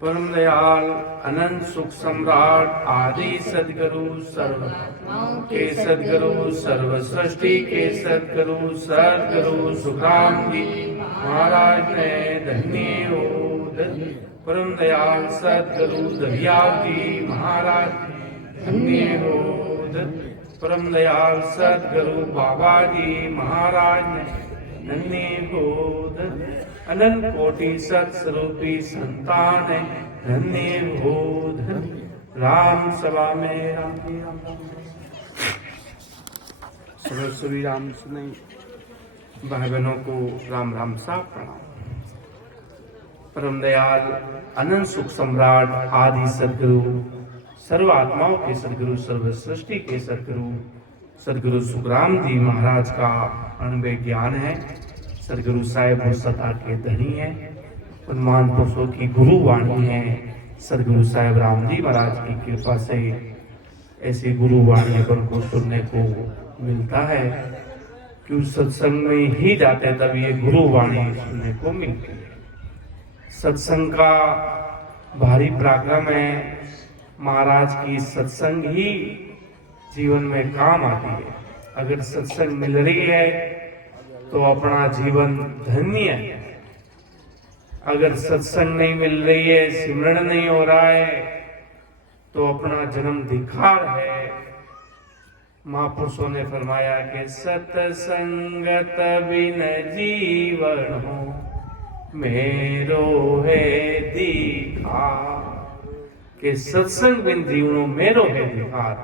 परम दयाल अनंत सुख सम्राट आदि सदगुरु सर्व के सदगुरु सर्व सृष्टि के सदगुरु सदगुरु सुखराम जी महाराज ने धन्य हो। परम दयाल सदगुरु दरियाव जी महाराज धन्य हो। परम दयाल सदगुरु बाबा जी महाराज ने धन्य हो। अनंत कोटि सत्स्वरूपी संतान धन्य हो। राम सभा में राम सर्वस्वी राम सुने। भाई बहनों को राम राम सा प्रणाम। परम दयाल अनंत सुख सम्राट आदि सदगुरु सर्व आत्माओं के सदगुरु सर्व सृष्टि के सदगुरु सदगुरु सुखराम जी महाराज का अनुभव ज्ञान है। सदगुरु साहेब वो सदा के धनी है। उन महान पुरुषों की गुरु वाणी है। सदगुरु साहेब राम जी महाराज की कृपा से ऐसी गुरु वाणी अपन को सुनने को मिलता है कि उस सत्संग में ही जाते तब ये गुरु वाणी सुनने को मिलती है। सत्संग का भारी पराक्रम है। महाराज की सत्संग ही जीवन में काम आती है। अगर सत्संग मिल रही है तो अपना जीवन धन्य है। अगर सत्संग नहीं मिल रही है, सिमरण नहीं हो रहा है, तो अपना जन्म धिक्कार है। महापुरुषों ने फरमाया कि सत्संगत बिन जीवन हो मेरो है धिक्कार, कि सत्संग बिन जीवनो मेरो है धिक्कार।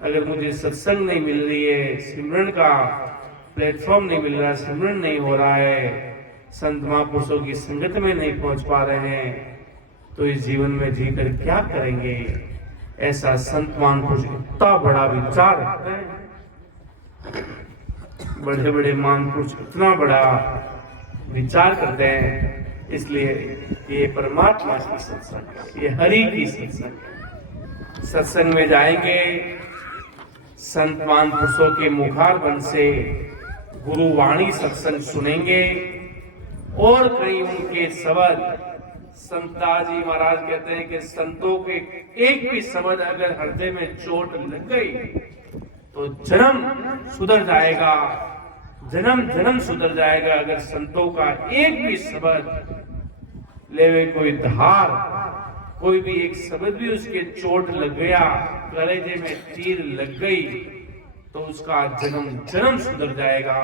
अगर मुझे सत्संग नहीं मिल रही है, सिमरण का प्लेटफॉर्म नहीं मिल रहा, सिमरण नहीं हो रहा है, संत महापुरुषों की संगत में नहीं पहुंच पा रहे हैं, तो इस जीवन में जीकर क्या करेंगे। ऐसा संत महापुरुष इतना बड़ा विचार रखते हैं। बड़े बड़े महापुरुष इतना बड़ा विचार करते हैं। इसलिए ये परमात्मा की सत्संग है, ये हरि की सत्संग है। सत्संग में जाएंगे, संत महापुरुषों के मुखारबंद से गुरु वाणी सत्संग सुनेंगे और कई उनके शब्द। संताजी महाराज कहते हैं कि संतों के एक भी शब्द अगर हृदय में चोट लग गई तो जन्म सुधर जाएगा, जन्म जन्म सुधर जाएगा। अगर संतों का एक भी शब्द लेवे कोई धार, कोई भी एक शब्द भी उसके चोट लग गया, कलेजे में तीर लग गई, तो उसका जन्म जन्म सुधर जाएगा।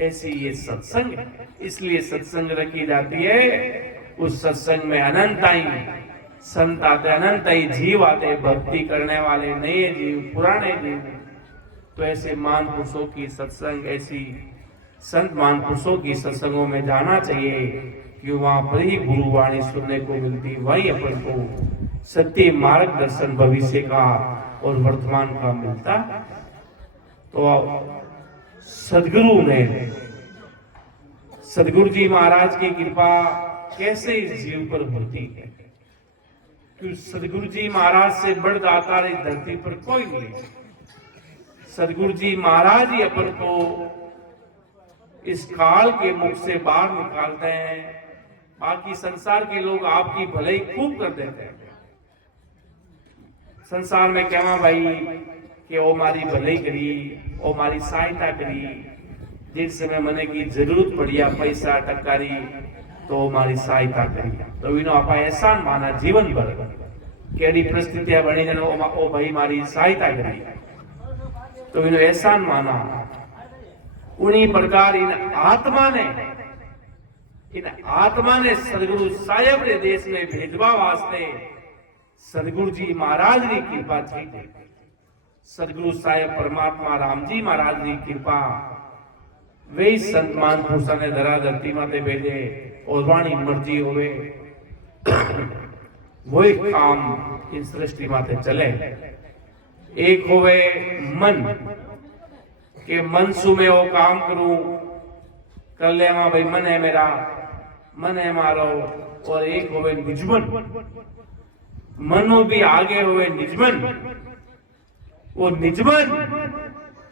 ऐसी ये सत्संग है। इसलिए सत्संग रखी जाती है। उस सत्संग में अनंताई संत आते, अनंताई जीव आते, भक्ति करने वाले नए जीव, पुराने जीव। तो ऐसे महान पुरुषों की सत्संग, ऐसी संत महान पुरुषों की सत्संगों में जाना चाहिए कि वहां पर ही गुरुवाणी सुनने को मिलती। वही अपन को सत्य मार्गदर्शन भविष्य का और वर्तमान का मिलता। तो सदगुरु ने, सदगुरु जी महाराज की कृपा कैसे इस जीव पर होती है, कि सदगुरु जी महाराज से बड़ दातार इस धरती पर कोई नहीं। सदगुरु जी महाराज ही अपन को इस काल के मुख से बाहर निकालते हैं। बाकी संसार के लोग आपकी भलाई खूब कर देते हैं। संसार में कहवा भाई कि वो हमारी भलाई करी, वो हमारी सहायता करी, जिस समय मने की जरूरत पड़ी पैसा टक्कारी तो हमारी सहायता करी। तो इनो आप एहसान माना जीवन भर केड़ी परिस्थितियां बनी जने ओ भाई हमारी सहायता करी, तो इनो एहसान माना। उन्हीं प्रकार इन आत्मा ने सदगुरु साहेब रे देश में भेजवा वास्ते सदगुरु जी महाराज की कृपा थी। सदगुरु साहेब परमात्मा राम जी महाराज की कृपा वे संत महापुरुषों ने धरा धरती माते भेजे और वाणी मर्जी होवे वो एक काम इस सृष्टि माते चले। एक होवे मन के मन सु में वो काम करूं कर ले, भाई मन है मेरा, मन है मारो। और एक होवे निजमन, मनो भी आगे हुए निजमन। वो निजमन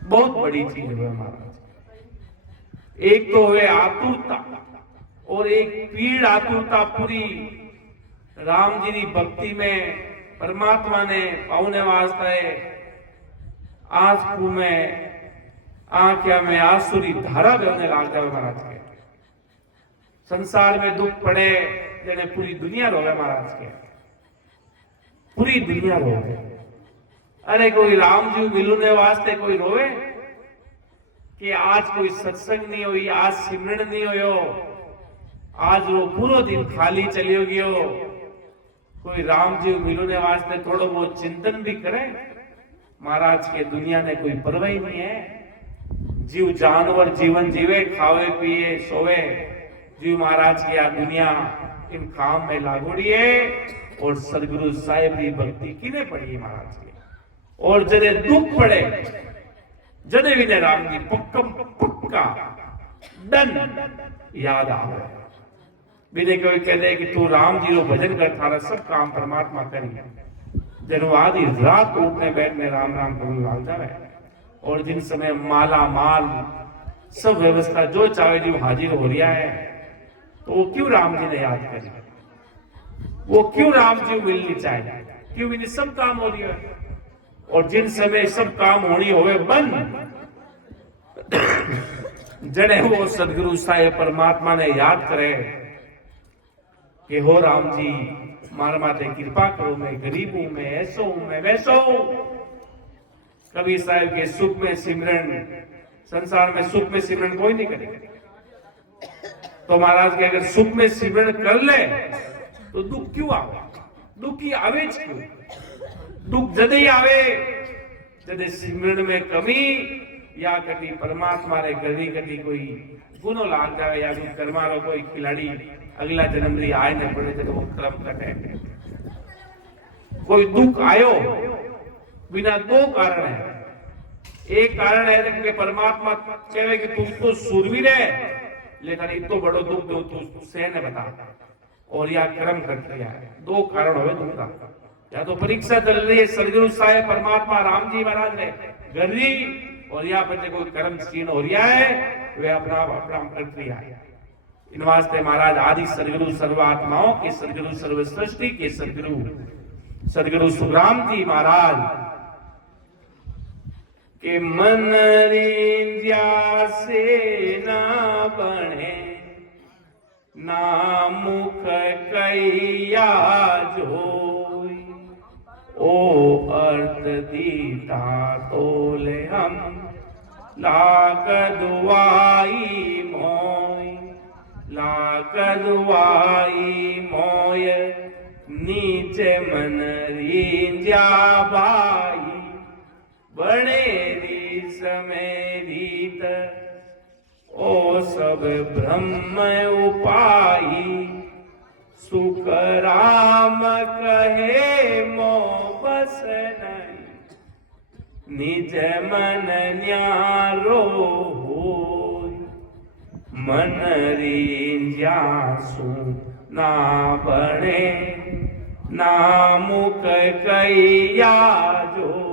बहुत बड़ी चीज है महाराज। एक तो हुए आतुरता और एक पीड़ आतुरता पूरी राम जी की भक्ति में परमात्मा ने पाउने वास्ते आंखों में आंखिया में आंसुरी धारा बहने लाग जावे महाराज के। संसार में दुख पड़े जने पूरी दुनिया रोवे महाराज के, पूरी दुनिया रोवे। अरे कोई राम जी मिलने वास्ते कोई रोवे कि आज कोई सत्संग नहीं हुई, आज सिमरन नहीं होयो, आज वो पूरा दिन खाली चलियो गयो। कोई राम जी मिलने वास्ते थोड़ा बहुत चिंतन भी करे। महाराज के दुनिया ने कोई परवाह नहीं है। जीव जानवर जीवन जीवे, खावे पिए सोवे। जीव महाराज की आ दुनिया इन काम में लागोड़ी है। और सदगुरु साहेब की भक्ति किने पड़ी है महाराज की। और जदे दुख पड़े, जदे विने राम जी पक्का डन याद आवे। बिने कोई कह दे कि तू राम जी रो भजन कर, थारा सब काम परमात्मा करी। जनो आधी रात उठने बैठने राम राम करूं लाल जावे। और जिन समय माला माल सब व्यवस्था जो चाहे जो हाजिर हो रहा है, तो वो क्यों राम जी ने याद करी? वो क्यों राम जी मिलनी चाहिए? क्यों इन्हें सब काम हो रही है। और जिन समय सब काम होनी होवे बंद, जड़े वो सदगुरु साहेब परमात्मा ने याद करे कि हो राम जी मार माते कृपा करो, मैं गरीब हूं, मैं ऐसो हूं, मैं वैसो हूं। कबीर साहब के सुख में सिमरन, संसार में सुख में सिमरन कोई नहीं करेगा। तो महाराज के अगर सुख में सिमरन कर ले तो दुख क्यों आवे? दुख ही आवे क्यों? दुख जदे आवे जदे सिमरन में कमी या कभी परमात्मा रे गरी कभी कोई गुनो लाग जावे, या कोई कर्मारो कोई खिलाड़ी अगला जन्म री आए न पड़े तो वो क्रम कटे। कोई दुख आयो बिना दो कारण है। एक कारण है कि परमात्मा कहे कि तू तो सूरवीर है, लेकिन इतो बड़ो दुख दो तू सहने बता, और या कर्म कर दिया। दो कारण हुए दुख का। या तो परीक्षा चल रही है सदगुरु साहेब परमात्मा राम जी महाराज ने गरी, और या फिर कोई कर्म क्षीण हो रहा है, वे अपना कर दिया है। इन वास्ते महाराज आदि सदगुरु सर्वात्माओं के, सदगुरु सर्व सृष्टि के सदगुरु सुखराम जी महाराज के मन रिंजा से ना बने, ना मुख कैया जोई। ओ अर्थ दीता तोले हम लाग दुआई मोय, लाग दुआई मोय। नीचे मन रींजा भाई, बड़े रीस में रीत। ओ सब ब्रह्म उपाई, सुख राम कहे मो बस नहीं। निज मन न्यारो होय, मन रींजा सु ना बने, ना मुख कैया जोई।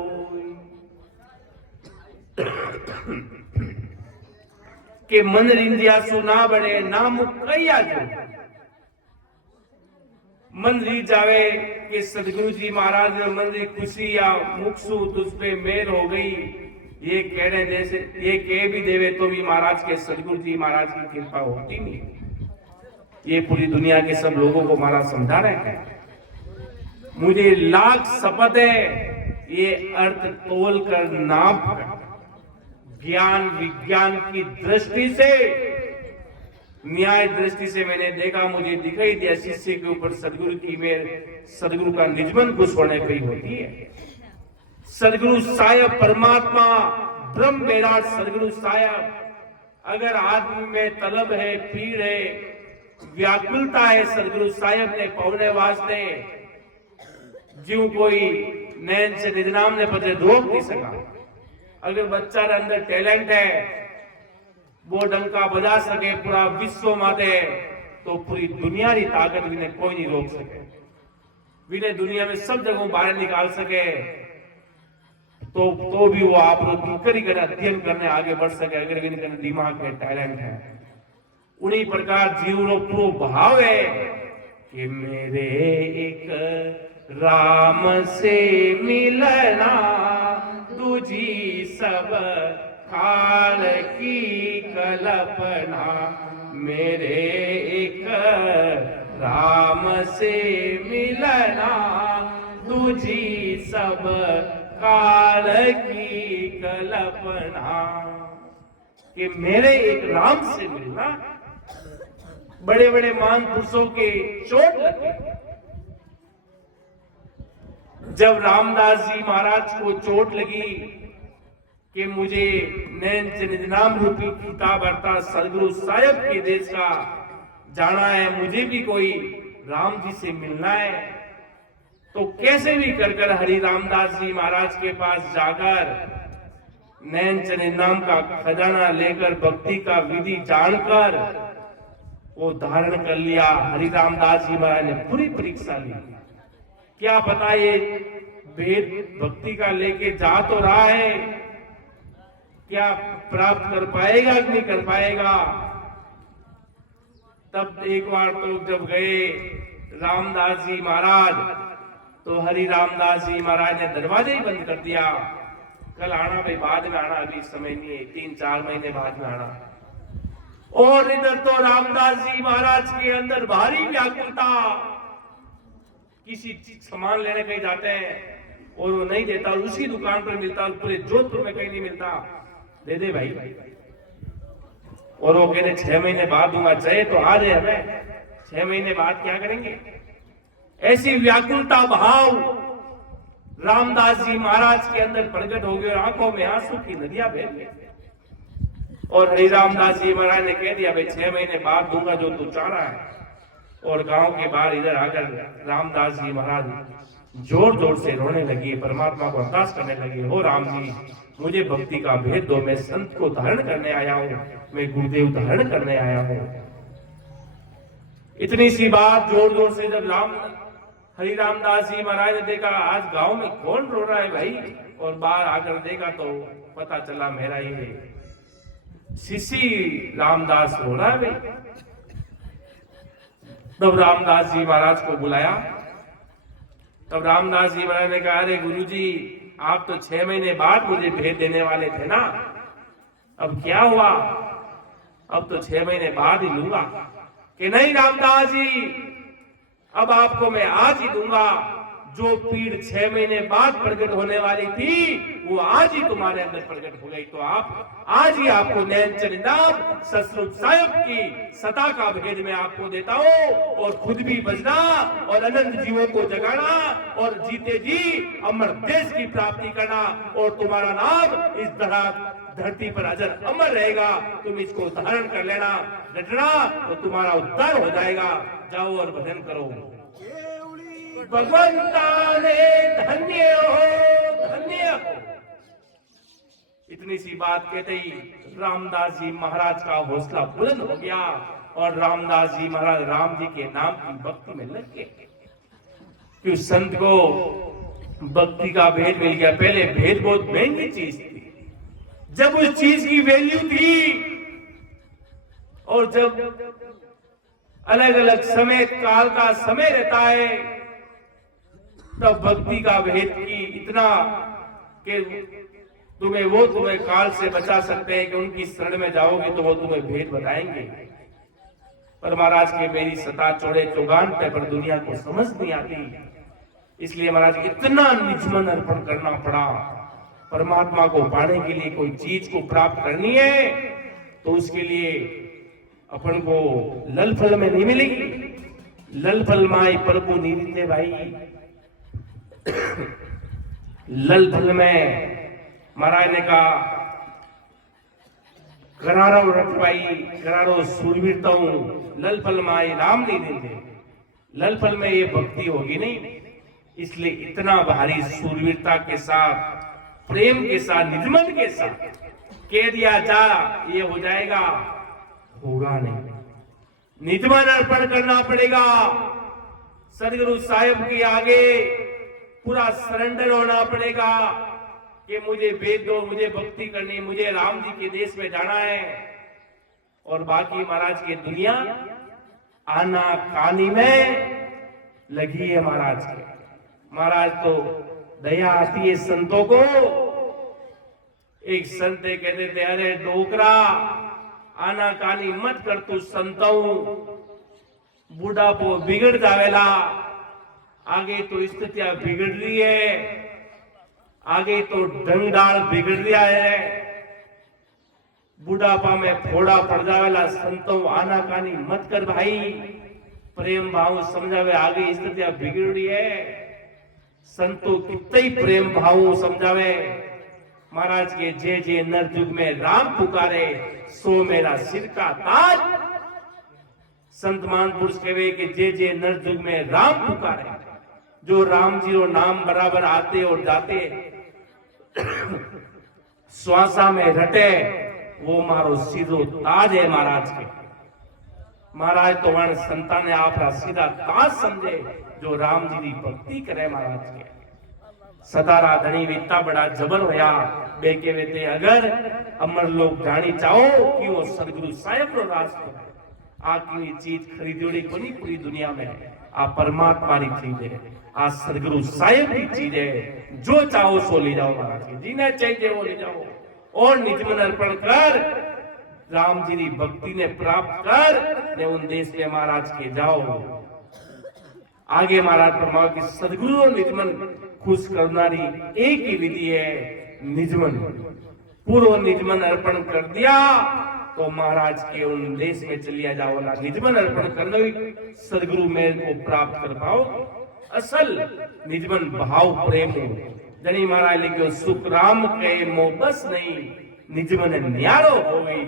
के मन रिंजिया सु ना बने, ना मुख कैया जोई। मन री जावे कि सदगुरु जी महाराज ने मन री खुशी या मुखसु तुझ पे मेर हो गई, ये कहने जैसे ये कह भी देवे तो भी महाराज के सदगुरु जी महाराज की कृपा होती नहीं। ये पूरी दुनिया के सब लोगों को महाराज समझा रहे हैं। मुझे लाख शपथ है, ये अर्थ तोल कर नाप कर ज्ञान विज्ञान की दृष्टि से, न्याय दृष्टि से मैंने देखा, मुझे दिखाई दिया शिष्य के ऊपर सदगुरु की मेर, सदगुरु का निजमन कुछ होने पर होती है। सदगुरु साहेब परमात्मा ब्रह्म विराट सदगुरु साहेब, अगर आदमी में तलब है, पीड़ है, व्याकुलता है, सदगुरु साहेब ने पौने वास्ते जीव कोई नैन से निजनाम ने पते रोक नहीं सका। अगर बच्चा अंदर टैलेंट है, वो डंका बजा सके पूरा विश्व माते, तो पूरी दुनिया की ताकत भी कोई नहीं रोक सके। विने दुनिया में सब जगहों बाहर निकाल सके, तो भी वो आप लोग अध्ययन करने आगे बढ़ सके, अगर इनका दिमाग में टैलेंट है। उन्हीं प्रकार जीव रो पूरा भाव है कि मेरे एक राम से मिलना दूजी सब काल की कल्पना। मेरे एक राम से मिलना दूजी सब काल की कल्पना। कि मेरे एक राम से मिलना, बड़े बड़े महापुरुषों के चोट लगे। जब रामदास जी महाराज को चोट लगी कि मुझे नैन निधनाम रूपी किताब अर्थात सदगुरु साहिब के देश का जाना है, मुझे भी कोई राम जी से मिलना है, तो कैसे भी कर हरि रामदास जी महाराज के पास जाकर नैन निधनाम का खजाना लेकर भक्ति का विधि जानकर वो धारण कर लिया। हरि रामदास जी महाराज ने पूरी परीक्षा ली, क्या पता ये वेद भक्ति का लेके जा तो रहा है, क्या प्राप्त कर पाएगा कि नहीं कर पाएगा। तब एक बार तो जब गए रामदास जी महाराज, तो हरि रामदास जी महाराज ने दरवाजे ही बंद कर दिया। कल आना भाई, बाद में आना, अभी समय नहीं है, 3-4 महीने बाद में आना। और इधर तो रामदास जी महाराज के अंदर भारी व्याकुलता। किसी चीज सामान लेने कहीं जाते हैं और वो नहीं देता, और उसी दुकान पर मिलता, पूरे जोधपुर में कहीं नहीं मिलता, दे दे भाई। और वो कहते 6 महीने बाद दूंगा, चाहिए तो आ जाए, हमें 6 महीने बाद क्या करेंगे। ऐसी व्याकुलता भाव रामदास जी महाराज के अंदर प्रकट हो गए और आंखों में आंसू की नदियां बह गई। और हरि रामदास जी महाराज ने कह दिया भाई 6 महीने बाद दूंगा जो तू चाह रहा है। और गांव के बाहर इधर आकर रामदास जी महाराज जोर जोर से रोने लगे, परमात्मा को अरदास करने लगे, हो राम जी मुझे भक्ति का भेद दो, मैं संत को धारण करने आया हूं, मैं गुरुदेव धारण करने आया हूं। इतनी सी बात जोर जोर से जब हरि रामदास जी महाराज ने देखा आज गांव में कौन रो रहा है भाई, और बाहर आकर देखा तो पता चला मेरा ही है, शिशी रामदास रो रहा है भाई। तब रामदास जी महाराज को बुलाया। तब रामदास जी महाराज ने कहा अरे गुरुजी आप तो 6 महीने बाद मुझे भेद देने वाले थे ना, अब क्या हुआ, अब तो 6 महीने बाद ही लूंगा। कि नहीं रामदास जी, अब आपको मैं आज ही दूंगा, जो पीड़ 6 महीने बाद प्रकट होने वाली थी वो आज ही तुम्हारे अंदर प्रकट हो गई। तो आप आज ही आपको नैन चरिताम ससुर साहिब की सता का भेद मैं आपको देता हूँ, और खुद भी बजना और अनंत जीवों को जगाना और जीते जी अमर देश की प्राप्ति करना, और तुम्हारा नाम इस धरती पर अजर अमर रहेगा। तुम इसको धारण कर लेना, डटना तो तुम्हारा उद्धार हो जाएगा। जाओ और भजन करो। भगवंता ने धन्य हो, धन्य हो। इतनी सी बात कहते ही रामदास जी महाराज का हौसला बुलंद हो गया, और रामदास जी महाराज राम जी के नाम की भक्ति में लग गए। क्यों संत को भक्ति का भेद मिल गया। पहले भेद बहुत महंगी चीज थी, जब उस चीज की वैल्यू थी, और जब अलग अलग समय काल का समय रहता है, तब भक्ति का भेद की इतना कि तुम्हें काल से बचा सकते हैं कि उनकी शरण में जाओगे तो वो तुम्हें भेद बताएंगे। पर महाराज के मेरी सता चौड़े चौगान पे पर दुनिया को समझ नहीं आती, इसलिए महाराज इतना निजमन अर्पण करना पड़ा। परमात्मा को पाने के लिए कोई चीज को प्राप्त करनी है तो उसके लिए अपन को लल फल में नहीं मिलेगी। लल फल माई प्रभु नीते भाई, लल फल में महाराज ने कहा करारो रखवाई करारो सूरवीरता लल फल माई राम नहीं देते। लल फल में ये भक्ति होगी नहीं, इसलिए इतना भारी सूरवीरता के साथ, प्रेम के साथ, निजमन के साथ कह दिया जा ये हो जाएगा, होगा नहीं। निजमन अर्पण करना पड़ेगा। सदगुरु साहिब के आगे पूरा सरेंडर होना पड़ेगा कि मुझे भेद दो, मुझे भक्ति करनी, मुझे राम जी के देश में जाना है। और बाकी महाराज की दुनिया आना कानी में लगी है महाराज के। महाराज तो दया आती है संतों को। एक संत कहते थे, अरे डोकरा आनाकानी मत कर तू संतों, बुढ़ापो बिगड़ जावेला, आगे तो स्थितियां बिगड़ रही है, आगे तो ढंगडाल बिगड़ रहा है, बुढ़ापा में फोड़ा पड़ जावेला, संतों आनाकानी मत कर भाई, प्रेम भाव समझावे, आगे स्थितियां बिगड़ रही है। संतों कितने ही प्रेम भाव समझावे। महाराज के जे जे नर युग में राम पुकारे, सो मेरा सिर का ताज। संत महापुरुष कहे कि जे जे नर युग में राम पुकारे, जो राम जी रो नाम बराबर आते और जाते श्वासा में रटे, वो मारो सीधो ताज है महाराज के। महाराज तो वर्ण संतान ने आपरा सीधा ताज समझे, जो राम जी की भक्ति करे महाराज के। सतारा धनी इतना बड़ा जबर होया, बेके वेते अगर अमर लोग जानी चाहो कि वो सदगुरु साहेब रो रास्तो है। आखिरी चीज खरीदोड़ी कोनी पूरी दुनिया में, आ परमात्मा की चीज है, आ सदगुरु साहेब की चीज है। जो चाहो सो ले जाओ महाराज की, जिन्हें चाहिए वो ले जाओ और निजमन अर्पण कर, राम जी की भक्ति ने प्राप्त कर ने उन देश में महाराज के जाओ। आगे महाराज परमात्मा की सदगुरु और निजमन खुश करनारी एक ही विधि है, निजमन। पूर्व निजमन अर्पण कर दिया तो महाराज के उन देश में चलिया जाओला। निजमन अर्पण करना ही सदगुरु मेल को प्राप्त कर पाओ। असल निजमन भाव प्रेम हो। जनी महाराज लिखो, सुख राम के मोह बस नहीं, निजमन न्यारो होई,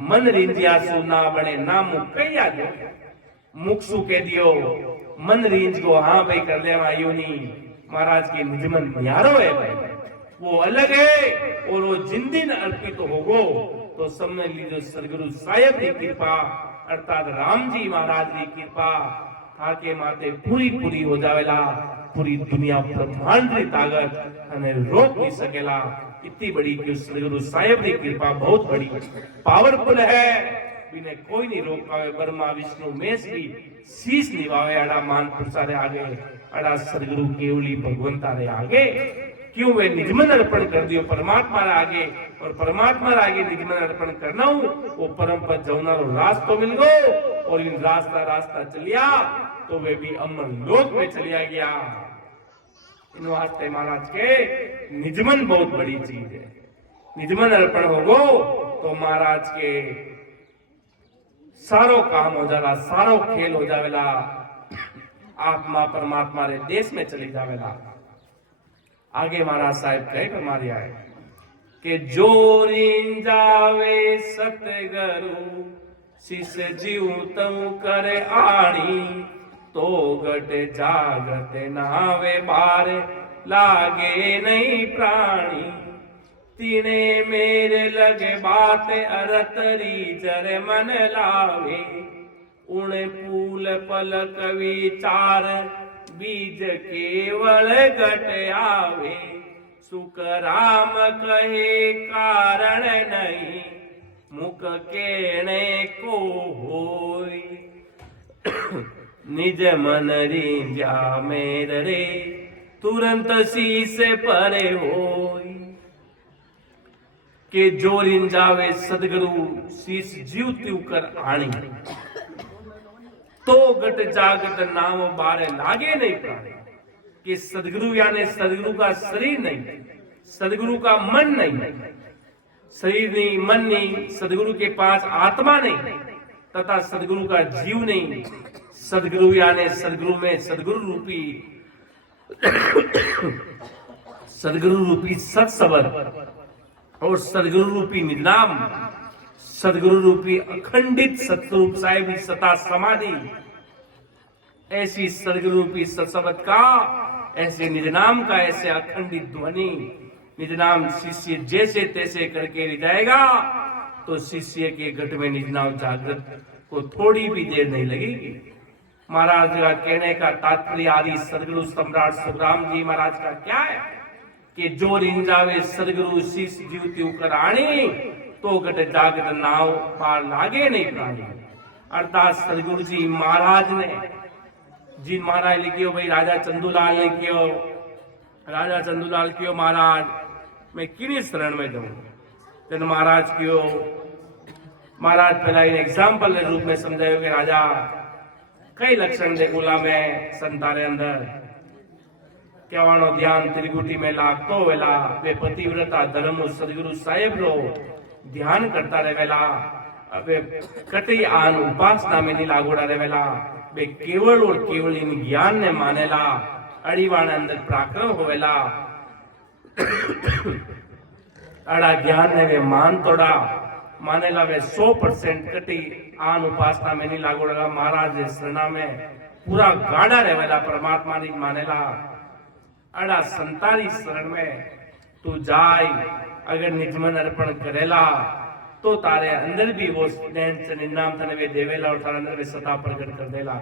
मन रिंजिया सु ना बने ना मुख कैया जो। मुखसु कह दियो, मन रींज को हाँ भाई कर ले आयु नहीं। महाराज के निजमन न्यारो है भाई, वो अलग है और वो जिन दिन अर्पित होगो तो समझ लीजिए सदगुरु साहेब की कृपा अर्थात राम जी महाराज की कृपा थाके माते पूरी पूरी हो जावेला। पूरी दुनिया ब्रह्मांड की ताकत हमें रोक नहीं सकेला। इतनी बड़ी कि सदगुरु साहेब की कृपा बहुत बड़ी पावरफुल है, बिने कोई नहीं रोक पावे। ब्रह्मा विष्णु महेश भी शीश निभावे, अड़ा मान पुरुषारे आगे, अड़ा सदगुरु केवली भगवंता रे आगे। क्यों वे निजमन अर्पण कर दियो परमात्मा रे आगे, और परमात्मा रे आगे निजमन अर्पण करना हो, वो परम पद जौना रो रास्तो मिल गो, और इन रास्ता चलिया तो वे भी अमर लोक में चलिया गया। इन वास्ते महाराज के निजमन बहुत बड़ी चीज है। निजमन अर्पण होगो तो महाराज के सारो काम हो जाला, सारो खेल हो जावेला, आत्मा परमात्मा रे देश में चली जावेला। आगे महाराज साहब कहे फरमारी आए कि जोरिन जावे सतगुरु शिष जीव तऊ करे आणी, तो गट जागत नावे बार लागे नहीं प्राणी। तीने मेरे लगे बात अरतरी जर मन लावे, उण फूल पलक विचार बीज केवल घट आवे। सुख राम कहे कारण नहीं, मुख कहने को होई। निज मन रींजा मेरे रे, तुरंत शीस परे होई। के जो रिंजावे सदगुरु शीस जीव त्यू कर आणी, तो गट जागत नाम बारे लागे नहीं प्राणी। कि सदगुरु यानी सदगुरु का शरीर नहीं, सदगुरु का मन नहीं, शरीर नहीं, मन नहीं, सदगुरु के पास आत्मा नहीं, तथा सदगुरु का जीव नहीं। सदगुरु यानी सदगुरु में सदगुरु रूपी सदगुरु रूपी सत्सबद और सदगुरु रूपी निजनाम, सदगुरु रूपी अखंडित सतरूप साहिब की सता समाधि। ऐसी सदगुरु रूपी सत्सबद का, ऐसे निजनाम का, ऐसे अखंडित ध्वनि निजनाम शिष्य जैसे तैसे करके ले जाएगा तो शिष्य के घट में निजनाम जागृत को थोड़ी भी देर नहीं लगेगी। महाराज का कहने का तात्पर्य आदि सदगुरु सम्राट सुखराम जी महाराज का क्या है कि जो रिंजावे सदगुरु शीश जीव त्यू कराणी, तो घट जागृत नाव पार लागे नहीं प्राणी। अर्थात सदगुरु जी महाराज ने जी महाराज लिखियो भाई राजा चंदूलाल ने कियो, राजा चंदूलाल कियो महाराज मैं किनी शरण में जाऊं। जन महाराज कियो, महाराज पहला इन एग्जाम्पल रूप में समझायो कि राजा कई लक्षण देखूला मैं संतारे अंदर कहवानो ध्यान त्रिगुटी में लागतो वेला वे पतिव्रता धर्म सदगुरु साहेब रो ध्यान करता रहेला, वे कटी आन उपासना में नहीं लागोड़ा रहेला, वे केवल और केवल इन ज्ञान ने मानेला, अड़ीवाण अंदर पराक्रम होवेला, अड़ा ज्ञान ने वे मान तोड़ा मानेला, वे 100% कटी आन उपासना में नहीं लागोड़ा। महाराज शरणा में पूरा गाड़ा रहेला परमात्मा नहीं मानेला, अड़ा संतारी शरण में तू जाय अगर निजमन अर्पण करेला तो तारे अंदर भी वो इनाम तने वे देवेला और तारे अंदर वे सता प्रकट कर देला।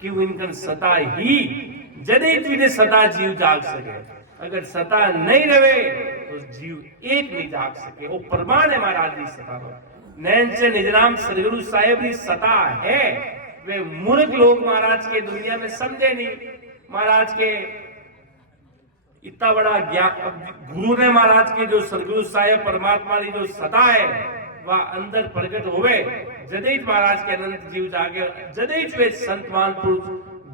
क्यों इनकन सता ही जदे तुझे सता जीव जाग सके, अगर सता नहीं रहे तो जीव एक नहीं जाग सके। वो प्रमाण है महाराज की सता का। नैन से निजनाम सदगुरु साहेब की सता है। वे मूर्ख लोग महाराज के दुनिया में समझे नहीं। महाराज के इतना बड़ा ज्ञान गुरु ने महाराज के जो सदगुरु साहेब परमात्मा की जो सता है वह अंदर प्रकट होवे, जदेज महाराज के अनंत जीव जागे, जदेज वे संतमान पुरुष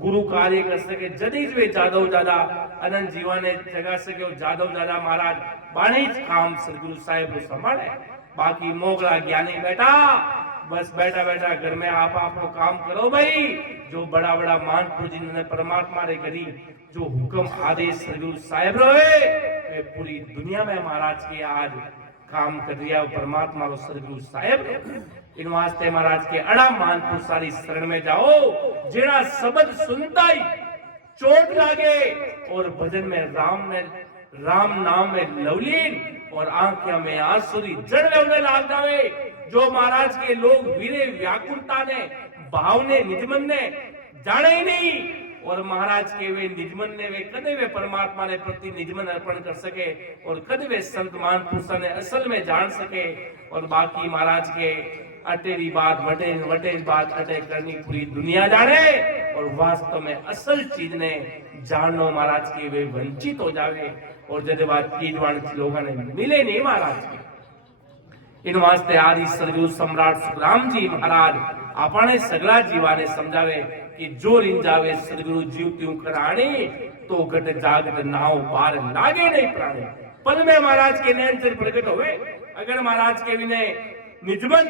गुरु कार्य कर सके, जदेज वे जादव ज्यादा अनंत जीवा ने जगा सके और जादव ज्यादा महाराज बाणी काम सदगुरु साहेब को संभाले। बाकी मोगला ज्ञानी बैठा बस बैठा बैठा घर में आप काम करो भाई। जो बड़ा बड़ा महापुरुष जिन्होंने परमात्मा रे करी जो हुक्म आदेश सदगुरु साहेब रहे वे पूरी दुनिया में महाराज के आज काम कर दिया परमात्मा रो सदगुरु साहेब। इन वास्ते महाराज के अड़ा महापुरुष सारी शरण में जाओ, जेड़ा शब्द सुनता ही चोट लागे और भजन में राम नाम में लवलीन और आंखों में आंसुरी जड़ लेवने लाग जावे। जो महाराज के लोग वीरे व्याकुलता ने भाव ने निजमन ने जाने ही नहीं और महाराज के वे निजमन ने वे कदे वे परमात्मा ने प्रति निजमन अर्पण कर सके और कदे वे संत महापुरुष ने असल में जान सके। और बाकी महाराज के अटेरी बात वटे बात अटे करनी पूरी दुनिया जाने और वास्तव में असल चीज ने जानना महाराज के वे वंचित हो जावे और जदे बात चीज लोगों ने मिले नहीं महाराज के। इन वास्ते आदि सदगुरु सम्राट सुखराम जी महाराज अपने सगला जीवाने समझावे कि जो रिंजावे सदगुरु जीव त्यों कराणे तो घट जागत नाव पार लागे नहीं प्राणे। पल में महाराज के नैन से प्रकट होवे। अगर महाराज के विनय निजमन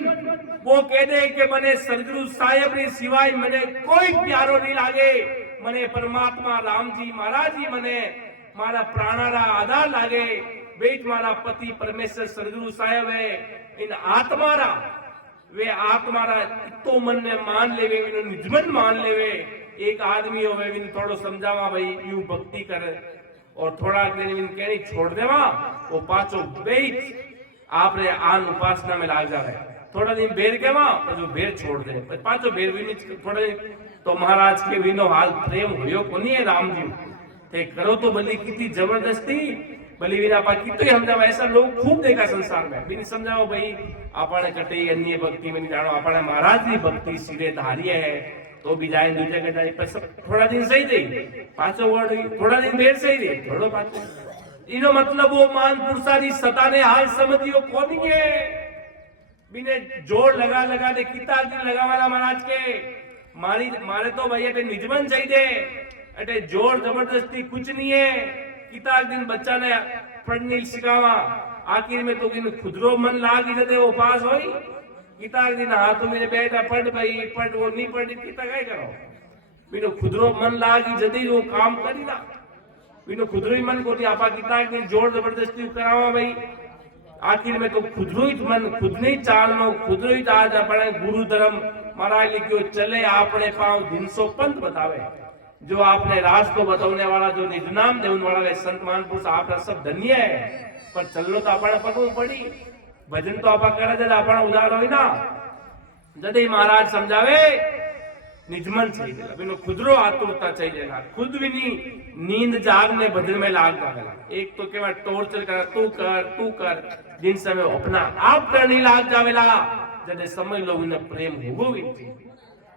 वो कह दे कि मने सदगुरु साहेब रे सिवाय मने कोई प्यारो नहीं लागे, मने परमात्मा राम जी महाराज जी मने मारा प्राणारा आधार लागे, बेच मारा पति परमेश्वर सदगुरु साहेब है। इन आत्मारा वे आत्मारा तो मन में मान लेवे, निजमन मान लेवे। एक आदमी होवे विन थोड़ो समझावा भाई यूं भक्ति कर और थोड़ा दिन विन कहनी छोड़ देवा वो पाछो बेच आपने आन उपासना में लाग जावे। थोड़ा दिन बेर के वहां जो बेर छोड़ दे पाछो बेर विन थोड़ा तो महाराज के विनो हाल प्रेम होयो कोनी है राम जी थे करो तो भली कितनी जबरदस्ती भली विना पा कितनी समझावा। ऐसा लोग खूब देखा संसार में बिन समझाओ भाई आपने कटे अन्य भक्ति में नहीं जानो आपने महाराज की भक्ति सिरे धारी है तो भी जाए दूसरे के जाए पर थोड़ा दिन सही दे पाछो वर्ड थोड़ा दिन देर सही दे थोड़ो पाछो इनो मतलब वो मान पुरुषारी सता ने हाल समझियो कोनी है बिने जोड़ लगा लगा दे किता दिन लगा वाला महाराज के मारे तो भैया पे निजमन चाहिए अटे जोर जबरदस्ती कुछ नहीं है। किता दिन बच्चा ने पढ़नी सिखावा आखिर में तो खुदरो मन लाग जते वो पास होई। किता दिन हाथ मेरे बेटा पढ़ भाई पढ़ वो नहीं पढ़ी किता काय करो बिनो खुदरो मन लाग जते वो काम करी ना बिनो खुदरो ही मन को आपा किता दिन जोर जबरदस्ती करावा भाई आखिर में तो खुदरो ही मन खुद नहीं चालनो खुदरो ही आज अपने गुरु धर्म महाराज लिखियो चले आपने पांव दिन सो पंथ बतावे। जो आपने रास्ते बताने वाला जो निजनाम देने वाला संत महापुरुष आप सब धन्य है पर चलो तो अपने पगू पड़ी भजन तो आप करे जब अपना उदार हो ना जदे महाराज समझावे निजमन चाहिए बिनो खुदरो आतुरता चाहिए ना खुद भी नहीं नींद जागने भजन में लाग जाएगा। एक तो केवल टॉर्चर कर तू कर जिन समय अपना आप कर नहीं लाग जावेला जदे समय लोग ने प्रेम होगो भी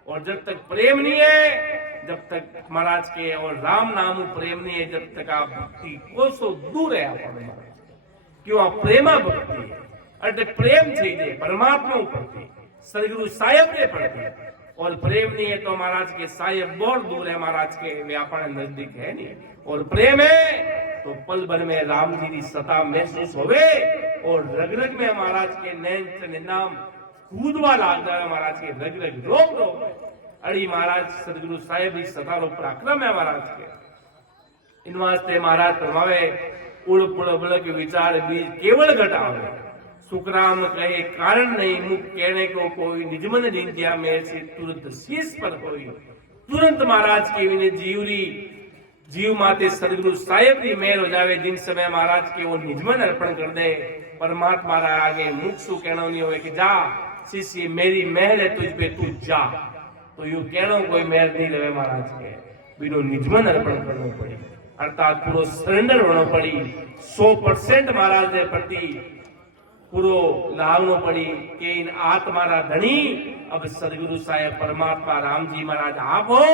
और जब तक प्रेम नहीं है, जब तक महाराज के और राम नाम प्रेम नहीं है, जब तक आप भक्ति कोसों दूर है आपने क्यों आप प्रेमा भक्ति એટલે પ્રેમ થઈ જાય परमात्मा प्रति सदगुरु साहेब ने प्रति और प्रेम नहीं है तो महाराज के साहेब बहुत दूर है, महाराज के व्यापार नजदीक है नहीं। और प्रेम है तो पल भर में राम जी की सत्ता महसूस होवे और रग रग में महाराज के नैन नाम कूदवा लाग जाए, महाराज के रग रग रोक रोक अड़ी महाराज सदगुरु साहेब की सत्ता रो पराक्रम है महाराज के। इन वास्ते महाराज फरमावे उड़ पुड़ बड़ के विचार बीज केवल घटावे सुखराम कहे कारण नहीं मुख कहने को कोई निजमन दीजिया मेरे से तुरंत शीश पर कोई तुरंत महाराज की विने जीवरी जीव माते सदगुरु साहेब की मेल हो जावे जिन समय महाराज के वो निजमन अर्पण कर दे परमात्मा आगे मुख सु कहना नहीं होवे कि जा शिष्य मेरी महल है तुझ पे तू जा, तो यू कहना कोई महल नहीं लेवे महाराज के बिनो निजमन अर्पण करना पड़ी अर्थात पूरा सरेंडर होना पड़ी 100% महाराज ने प्रति पूरो लावनो पड़ी कि इन आत्मारा धनी अब सदगुरु साहेब परमात्मा राम जी महाराज आप हो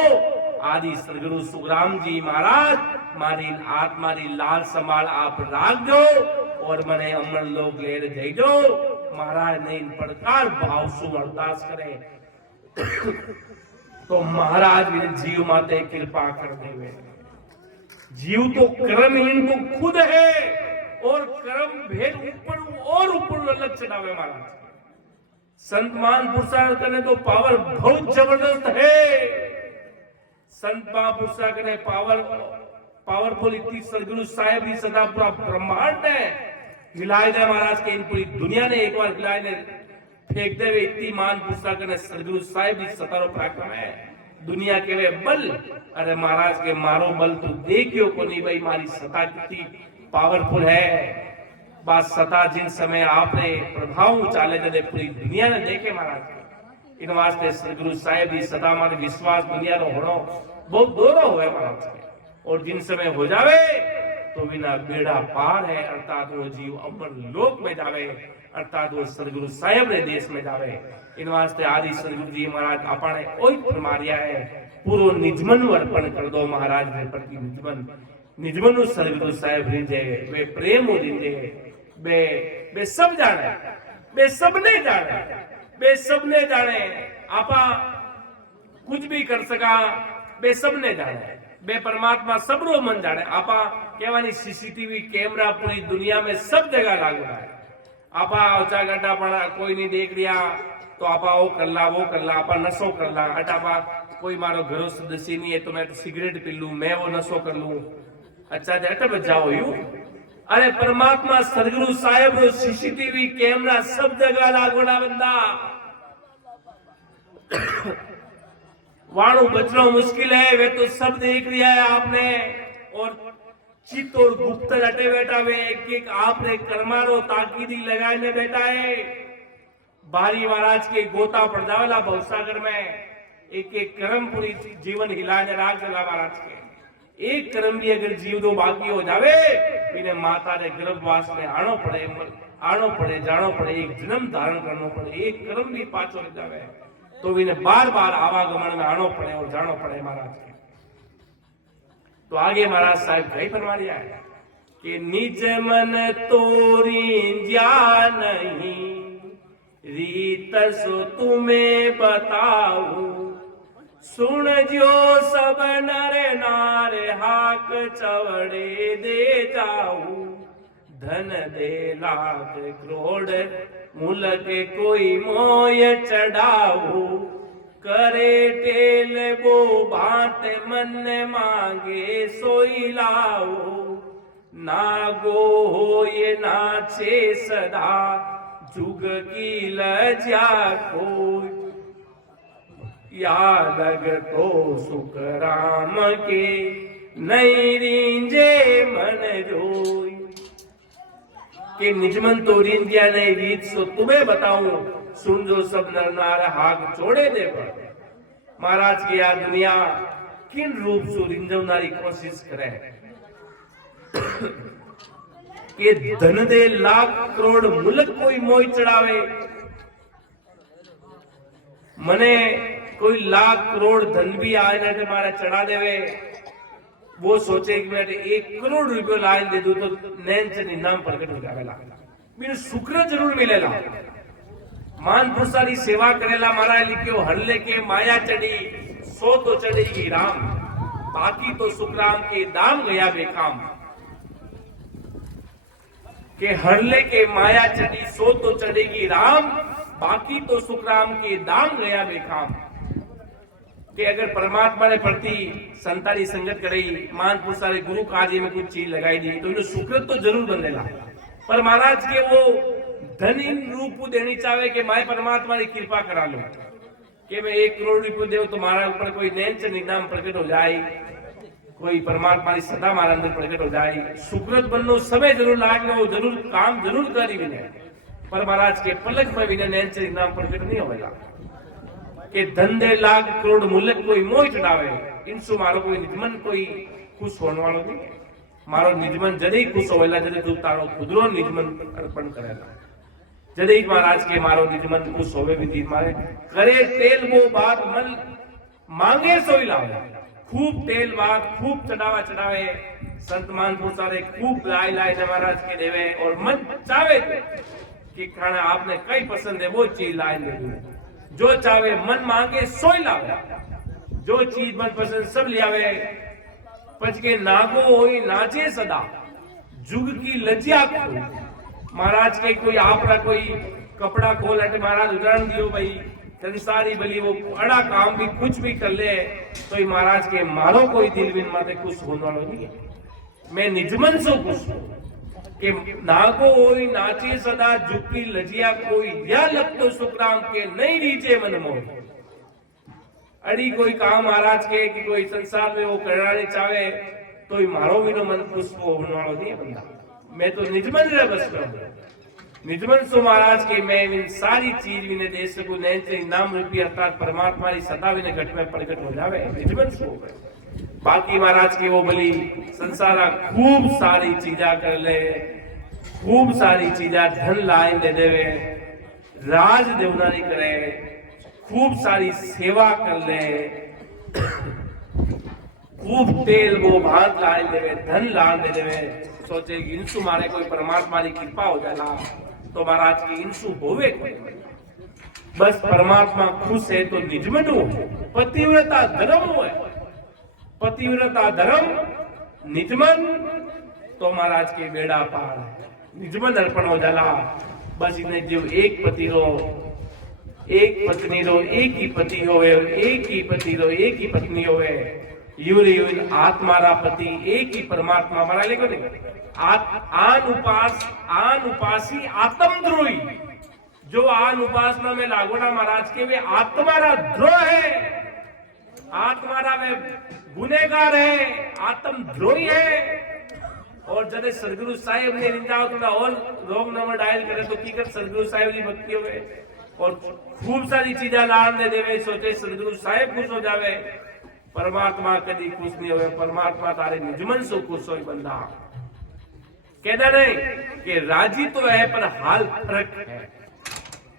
आदि सदगुरु सुखराम जी महाराज मारी आत्मा री लाल संभाल आप राख दो और मने अमर लोग ले जई दो। महाराज ने इन प्रकार भाव सु अरदास करे तो महाराज ने जीव माते कृपा कर देवे। जीव तो कर्महीन तो खुद है और कर्म भेद ऊपर और ऊपर अलग चढ़ावे महाराज। संत महापुरुषार्थ करने तो पावर बहुत जबरदस्त है। संत महापुरुषार्थ करने पावरफुल इतनी सदगुरु साहेब की सदा पूरा ब्रह्मांड है हिलाए दे महाराज के इन पूरी दुनिया ने एक बार हिलाए ने फेंक दे इतनी महापुरुषार्थ करने सदगुरु साहेब की सतारो पराक्रम है। दुनिया के वे बल अरे महाराज के मारो बल तू देखियो को नहीं भाई मारी सता कितनी पावरफुल है। बात सता जिन समय आपने प्रभाव चाले जदे पूरी दुनिया ने देखे महाराज इन वास्ते सदगुरु साहेब की सता मारे विश्वास दुनिया रो होनो बहुत दोरो हुए महाराज के और जिन समय हो जावे तो बिना बेड़ा पार है अर्थात वो जीव अमर लोक में जावे अर्थात वो सदगुरु साहेब ने देश में जावे। इन वास्ते आदि सदगुरु जी महाराज आपने ओई फरमारिया है पूरो निजमन अर्पण कर दो महाराज ने प्रति निजमन सदगुरु साहेब रिंजे वे प्रेम रिंजे बे सब जाने बे सबने जाने आपा कुछ भी कर सका बे सबने जाने बे परमात्मा सबरो मन जाने आपा केवानी सीसीटीवी कैमरा पूरी दुनिया में सब जगह लागू है। आपा औचा घंटा पड़ा कोई नहीं देख लिया तो आपा वो कर ला आपा नशो कर ला हटापा कोई मारो घरों सदस्य नहीं है तो मैं तो सिगरेट पी लूं मैं वो नशो कर लूं अच्छा अटक जाओ यू अरे परमात्मा सदगुरु साहेब रो सीसीटीवी कैमरा सब जगह लागोड़ा बंदा वाणु बचना मुश्किल है वे तो सब देख लिया है आपने और चित्त और गुप्त रटे बैठा वे एक आपने कर्मारो ताकीदी लगाने बैठा है। बारी महाराज के गोता पड़दावला भवसागर में एक कर्म पूरी जीवन हिलाने राग चला महाराज के एक कर्म भी अगर जीव दो बाकी हो जावे इन्हें माता ने गर्भवास में आनो पड़े जानो पड़े एक जन्म धारण करना पड़े एक कर्म भी पाछो ले जावे तो इन्हें बार बार आवागमन में आनो पड़े और जानो पड़े महाराज के। तो आगे महाराज साहब कई फरमा दिया है कि निज मन तोरी जा नहीं रीत सो तुम्हें बताऊं सुन जो सब नर नार हाक चवड़े दे जाऊं धन दे लाख करोड़ मूल के कोई मोय चढ़ाऊ करे टेल वो बात मन मांगे सोई लाओ ना गो हो ये नाचे सदा जुग की लज्जा कोई याद तो सुख राम के नहीं रींजे मन जोई कि निजमन तो रींजिया नहीं रीत सो तुम्हें बताऊं सुन जो सब नर नार हाथ छोड़े दे पर महाराज की यार दुनिया किन रूप से रिंजवनारी कोशिश करे कि धन दे लाख करोड़ मुल्क कोई मोई चढ़ावे मने कोई लाख करोड़ धन भी आए ना मारे चढ़ा देवे, वो सोचे कि मैं 1 करोड़ रुपयो लाइन दे दूं तो नैन से नाम प्रकट हो जावेला, मेरे शुक्र जरूर मिलेला। मान पुरुषारी सेवा करेला मारा लिखियो हरले के माया चढ़ी सो तो चढ़ेगी राम, बाकी तो सुखराम के दाम गया बेकाम। के हरले के माया चढ़ी सो तो चढ़ेगी राम, बाकी तो सुखराम के दाम गया बेकाम। कि अगर परमात्मा ने प्रति संतानी संगत करे, मान पुरुषारे गुरु कार्य में कुछ चीज लगाई दी तो इन्हें शुक्र तो जरूर बनेला। पर महाराज के वो धन रूप देनी चाहे कि मैं परमात्मा की कृपा करा लो, कि मैं 1 करोड़ रुपये दे तो मारा ऊपर कोई नैन से निदान प्रकट हो जाए, कोई परमात्मा की सदा मारा अंदर प्रकट हो जाए। सुकृत बननो समय जरूर लाग, वो जरूर काम जरूर करी विने, पर महाराज के पलक में विने नैन से निदान प्रकट नहीं होगा। कि धंधे लाख करोड़ मुल्क कोई मोह चढ़ावे, इनसु मारो कोई निजमन कोई खुश होने वालों नहीं। मारो निजमन जदे खुश होवेला जदे तू तारो खुदरो निजमन अर्पण करेला, जदे महाराज के मारो निजमन खुश होवे विधि मारे करे तेल वो बात मन मांगे सोई लावे। खूब तेल बात खूब चढ़ावे संत मान पुरुषारे खूब लाई महाराज के देवे, और मन चाहे कि खाना आपने कई पसंद है वो चीज लाई दे दूं, जो चाहे मन मांगे सोई लावे, जो चीज मन पसंद सब लियावे। पच के नागो होई नाचे सदा, जुग की लज्जा खोई। महाराज के कोई आपरा कोई कपड़ा खोल हटे, महाराज उदाहरण दियो भाई संसारी भली वो बड़ा काम भी कुछ भी कर ले तो ही महाराज के मारो कोई दिल विन माते कुछ होने वालों नहीं है। मैं निजमन से खुश हूं कि नागो होई नाचे सदा, जुग की लजिया कोई, या लगतो सुखराम के नहीं रीचे मन मोह। अड़ी कोई काम महाराज के कि कोई संसार में वो करना चाहे तो ही मारो भी मन खुश होने वालों नहीं है बंदा। मैं तो निजमन रह बस निजमन सो महाराज के मैं इन सारी चीज भी ने दे सकूं, नैन से नाम रूपी अर्थात परमात्मा की सदा भी ने घट में प्रकट हो जावे, निजमन सो गए। बाकी महाराज के वो भली संसारा खूब सारी चीजा कर ले, खूब सारी चीजा धन लाइन दे देवे, राज देवनारी करे, खूब सारी सेवा कर ले, खूब तेल वो भात लाइन देवे, धन लान दे देवे, सोचे कि इंसु मारे कोई परमात्मा की कृपा हो जाएगा तो महाराज की इंसु होवे कोई। बस परमात्मा खुश है तो निजमन हो, पतिव्रता धर्म हो, पतिव्रता धर्म निजमन तो महाराज के बेड़ा पार है, निजमन अर्पण हो जाला। बस इन्हें जो एक पति रो, एक पत्नी रो, एक ही पति होवे, एक ही पति रो, एक ही पत्नी होवे, यूर आत्मारा पति एक ही परमात्मा मारा लेको नहीं। आन उपासी आत्मद्रोही, जो आन उपासना में लागोड़ा महाराज के वे आत्मारा द्रोह है, आत्मारा में गुनेगार है, आत्मद्रोही है। और जब सदगुरु साहेब ने निंदा थोड़ा और रोग नंबर डायल करे तो की कर सदगुरु साहेब की भक्ति हो गए और खूब सारी चीजा लान दे देवे, सोचे सदगुरु साहेब खुश हो जावे। परमात्मा कभी खुश नहीं हुए, परमात्मा तारे निजमन से खुश हो बंदा। कहना नहीं कि राजी तो है पर हाल फर्क है,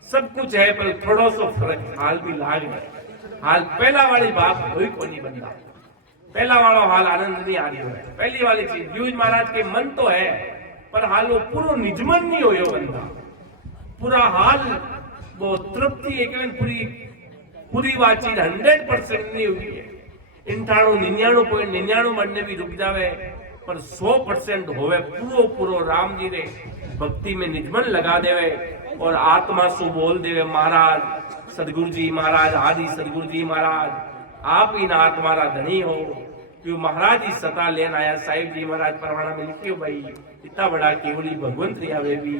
सब कुछ है पर थोड़ा सा फर्क हाल भी लाग है। हाल पहला वाली बात हुई को नहीं बंदा, पहला वाला हाल आनंद नहीं आ रही है। पहली वाली चीज यूज महाराज के मन तो है पर हाल वो पूरा निजमन नहीं हो बंदा, पूरा हाल वो तृप्ति एक पूरी बातचीत 100% नहीं हुई है। 99.99 बनने भी रुक जावे पर 100% होवे पूरो राम जी रे भक्ति में निजमन लगा देवे और आत्मा सु बोल देवे महाराज सदगुरु जी महाराज आदि सदगुरु जी महाराज आप ही ना तुम्हारा धनी हो। क्यों महाराज ही सता लेन आया साहिब जी महाराज परवाना में लिखियो भाई इतना बड़ा केवली भगवंत रिया वे भी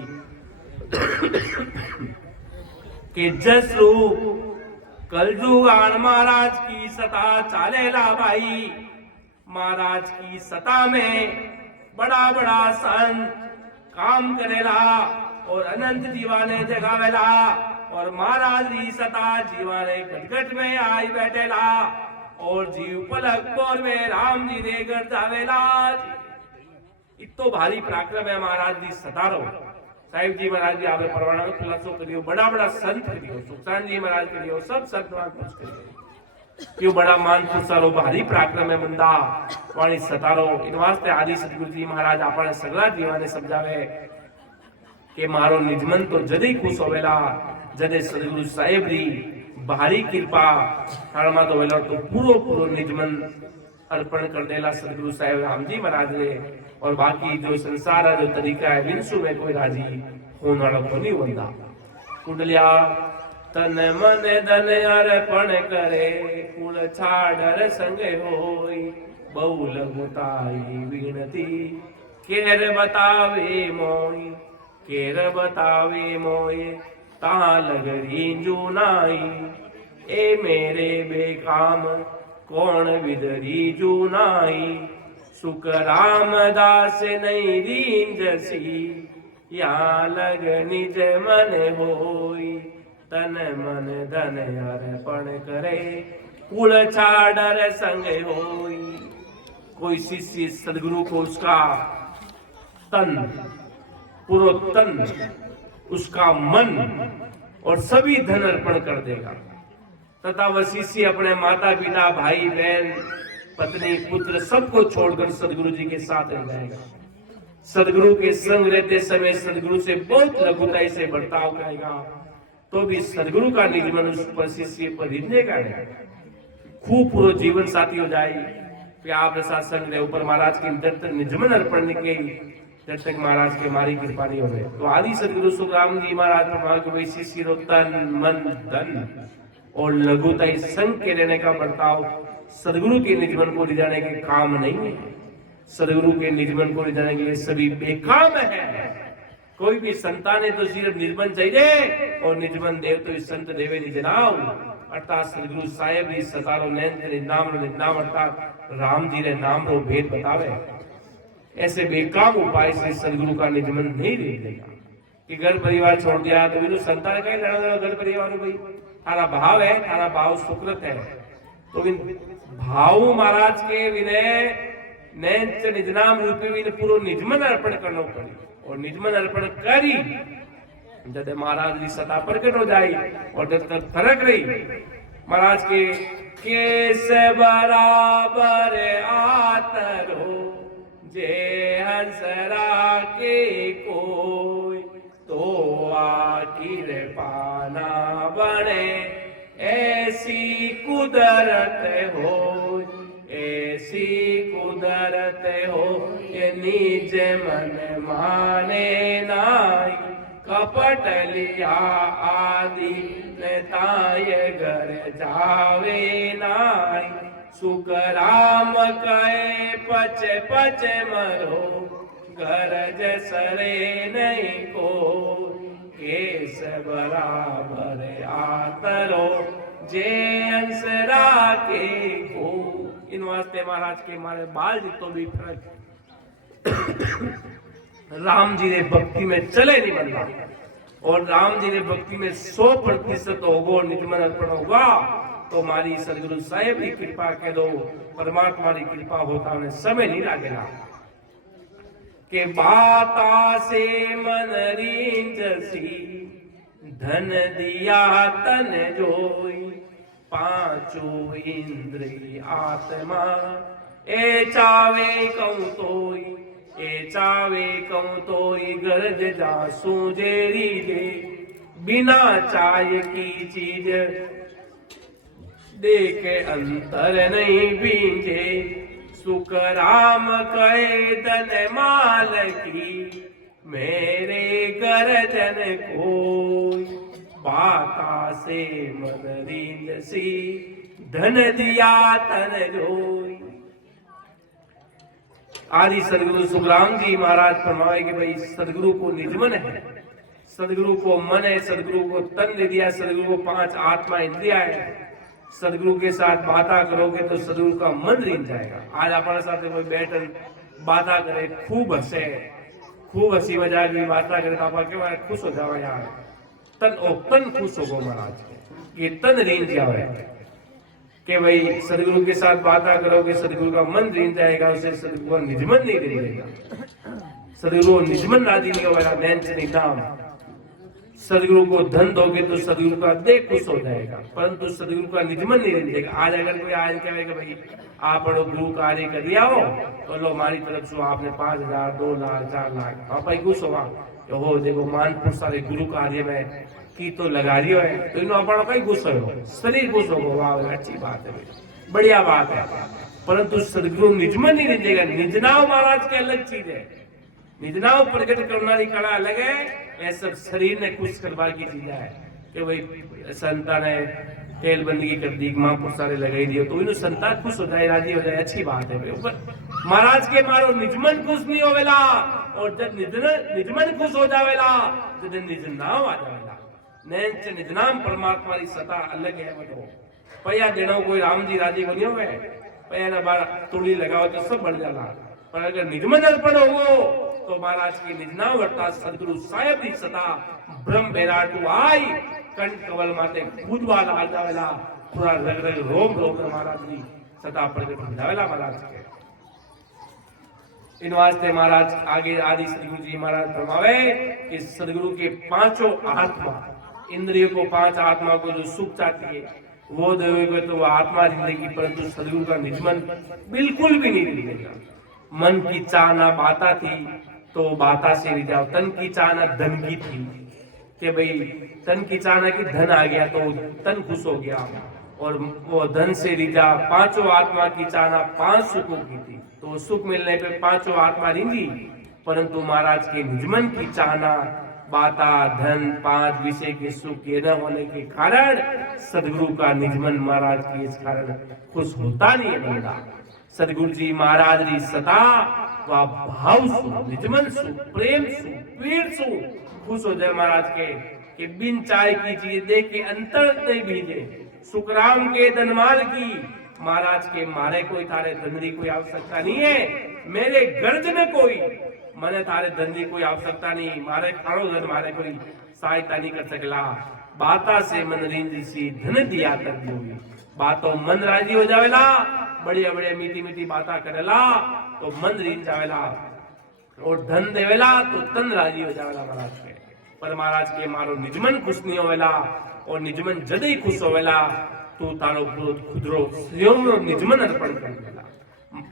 के जस रूप कलजुगान महाराज की सता चालेला भाई। महाराज की सता में बड़ा बड़ा संत काम करेला और अनंत जीवाने जगावेला और महाराज की सता जीवाने घटघट में आई बैठेला और जीव पलक पोर में राम जी ने घर जावेला। इतो भारी पराक्रम है महाराज जी सतारो। साहिब जी महाराज जी आवे परवाना में खुलासो करियो, बड़ा बड़ा संत करियो, सुखसान जी महाराज करियो, सब संत महाराज करियो। क्यों बड़ा मान पुरसारो भारी पराक्रम है बंदा वाणी सतारो। इन वास्ते आदि सदगुरु जी महाराज आपने सगला जीवाने समझावे के मारो निजमन तो जदे खुश होवेला जदे सदगुरु साहेब री भारी कृपा थाळमा तो वेला तो पूरो पूरो निजमन अर्पण कर देला सदगुरु साहेब राम जी महाराज ने। और बाकी जो संसार है जो तरीका है विंसु में कोई राजी होने वाला को नहीं बंदा। कुंडलिया तन मन धन अर्पण करे कुल छाडर संगे होई बहु लघुताई विनती केर बतावे मोई केर बतावे मोए ता लगरी जूनाई ए मेरे बेकाम कौन विदरी जूनाई सुख रामदास नहीं रींजसी या लग निज मन होई तन मन धन अर्पण करे कुल छाडर संग होई। कोई शिष्य सदगुरु को उसका तन पूरा तन उसका मन और सभी धन अर्पण कर देगा तथा वह शिष्य अपने माता पिता भाई बहन पत्नी पुत्र सबको छोड़कर सदगुरु जी के साथ रह जाएगा। सदगुरु के संग रहते समय सदगुरु से बहुत लघुताई से बर्ताव करेगा तो भी सदगुरु का निजमन उस पर शिष्य पर रिझने का है। खूब पूरा जीवन साथी हो जाए प्यार प्रसाद संग रहे ऊपर महाराज के जब तक निजमन अर्पण के जब तक महाराज के मारी कृपा नहीं हो गए। तो आदि सदगुरु सुखराम जी महाराज ने कहा कि शिष्य रो तन मन धन और लघुताई संग के रहने का बर्ताव सदगुरु के निजमन को ले जाने के काम नहीं है। सदगुरु के निजमन को ले जाने के लिए सभी बेकाम है। कोई भी संतान है तो सिर्फ निजमन चाहिए और निजमन देव तो इस संत देवे निजनाव अर्थात सदगुरु साहेब ही सतारो नैन नाम अर्थात राम जी ने नाम रो भेद बतावे। ऐसे बेकाम उपाय से सदगुरु का निजमन नहीं ले देगा कि घर परिवार छोड़ दिया तो बिल्कुल संतान का ही लड़ा घर परिवार भाई थारा भाव है थारा भाव सुकृत है तो इन भाव महाराज के विनय नैन निजनाम रूपी विन पूरा निजमन अर्पण करना पड़ी और निजमन अर्पण करी जब महाराज की सता प्रकट हो जाए और जब तक फर्क रही महाराज के केस बराबर आतरो जे हंसरा के कोई तो आखिर पाना बने ऐसी कुदरत हो ऐसी कुदरत हो ये निज मन माने नाई कपट लिया आदि नेताय घर जावे नाई सुख राम कहे पच पच मरो गरज सरे नहीं को केस बराबर आतरो जे अंसरा के को। इन वास्ते महाराज के मारे बाल जी तो भी फर्क राम जी ने भक्ति में चले नहीं बनना और राम जी ने भक्ति में 100% होगा निजमन अर्पण होगा तो हमारी सदगुरु साहेब की कृपा कह दो परमात्मा की कृपा होता उन्हें समय नहीं लगेगा के बाता से मन रींजसी धन दिया तन जोई पांचों इंद्रिय आत्मा ए चावे कहूं तोई ए चावे कहूं तोई गरज जासू जेरी दे बिना चाय की चीज देखे अंतर नहीं बींजे सुख राम कहे धन माल की मेरे गरजन कोई बाता से मन रींजसी धन दिया तन जोई। आदि सदगुरु सुखराम जी महाराज फरमाए कि भाई सदगुरु को निजमन है सदगुरु को मन है सदगुरु को तन दे दिया सदगुरु को 5 आत्मा इंद्रिया है। सदगुरु के साथ बातें करोगे तो सदगुरु का मन रींझ जाएगा। आज अपने साथ कोई बैठन बातें करे खूब हंसे खूब हंसी मजाक की बातें करे तो आप क्यों खुश हो जाओ यार तन खुश होगो महाराज ये तन रींझ जाए कि भाई सदगुरु के साथ बातें करोगे सदगुरु का मन रींझ जाएगा उसे सदगुरु का निजमन नहीं रींझेगा। सदगुरु निजमन राजी नहीं होगा नैन से निदाम सदगुरु को धन दोगे तो सदगुरु का देह खुश हो जाएगा, परंतु सदगुरु का निजमन नहीं रहेगा। आज अगर कोई आज कहेगा भाई आप गुरु कार्य कर दिया हो तो लो हमारी तरफ से आपने 5,000 2 लाख 4 लाख आप खुश होगा हो देखो मानपुर सारे गुरु कार्य में की तो लगा रियो है तो इन अपना कई खुश हो शरीर खुश होगा, वाह अच्छी बात है भाई बढ़िया बात है। परंतु सदगुरु निजमन नहीं रहेगा। निजनाव महाराज की अलग चीज है, निजनाव प्रकट करने की कला अलग है। ये सब शरीर ने खुश करवा की चीज है कि भाई संतान ने तेल बंदगी कर दी महापुर सारे लगाई दियो तो इन संतान खुश हो जाए राजी हो जाए, अच्छी बात है। महाराज के मारो निजमन खुश नहीं होवेला और जब निजमन खुश हो जावेला जब निजनाम आ जावेला। नैन से निजनाम परमात्मा की सता अलग है। बतो पया देनो कोई राम जी राजी को नहीं होवे, पया ना बार तुड़ी लगाओ तो सब बढ़ जाला, पर अगर निजमन अर्पण हो तो महाराज की निजनाव अर्थात सदगुरु साहेब की सता ब्रह्म बेराटू आई कंठ कवल माते कूदवा लाल जावेला पूरा रग रग रोम रोम महाराज की सता प्रकट हो जावेला महाराज के। इन वास्ते महाराज आगे आदि सदगुरु जी महाराज फरमावे कि सदगुरु के पांचों आत्मा इंद्रियों को 5 आत्मा को जो सुख चाहती है वो देवे तो वो आत्मा जिंदगी, परंतु सदगुरु का निजमन बिल्कुल भी नहीं मिलेगा। मन की चाहना बाता थी तो बाता से रिझाओ, तन की चाहना धन की थी कि भाई तन की चाहना की धन आ गया तो तन खुश हो गया और वो धन से रिझा। 5 आत्मा की चाहना 5 सुखों की थी तो सुख मिलने पे 5 आत्मा रिंगी, परंतु महाराज के निजमन की चाहना बाता धन 5 विषय के सुख के न होने के कारण सदगुरु का निजमन महाराज के इस कारण खुश होता नहीं बंदा। सदगुरु जी महाराज री सता व भाव सु निजमन सु प्रेम सु पीड़ सु खुश हो जाए महाराज के कि बिन चाय की चीज दे के अंतर नहीं भीजे सुखराम के धनमाल की। महाराज के मारे कोई थारे धन की कोई आवश्यकता नहीं है, मेरे गर्ज में कोई मने थारे धन की कोई आवश्यकता नहीं, मारे खाड़ो धन मारे कोई सहायता नहीं कर सकला। बाता से मन रिंजी सी धन दिया कर दी, बातों मन राजी हो जावेला, बढ़िया बढ़िया मीठी मीठी बाता करेला तो मन रिंज जावेला और धन देवेला तो तन राजी हो जावेला महाराज के। पर महाराज के मारो निजमन खुश नहीं होवेला और निजमन जद ही खुश होवेला तू तारो खुदरो स्वयं निजमन अर्पण कर देला।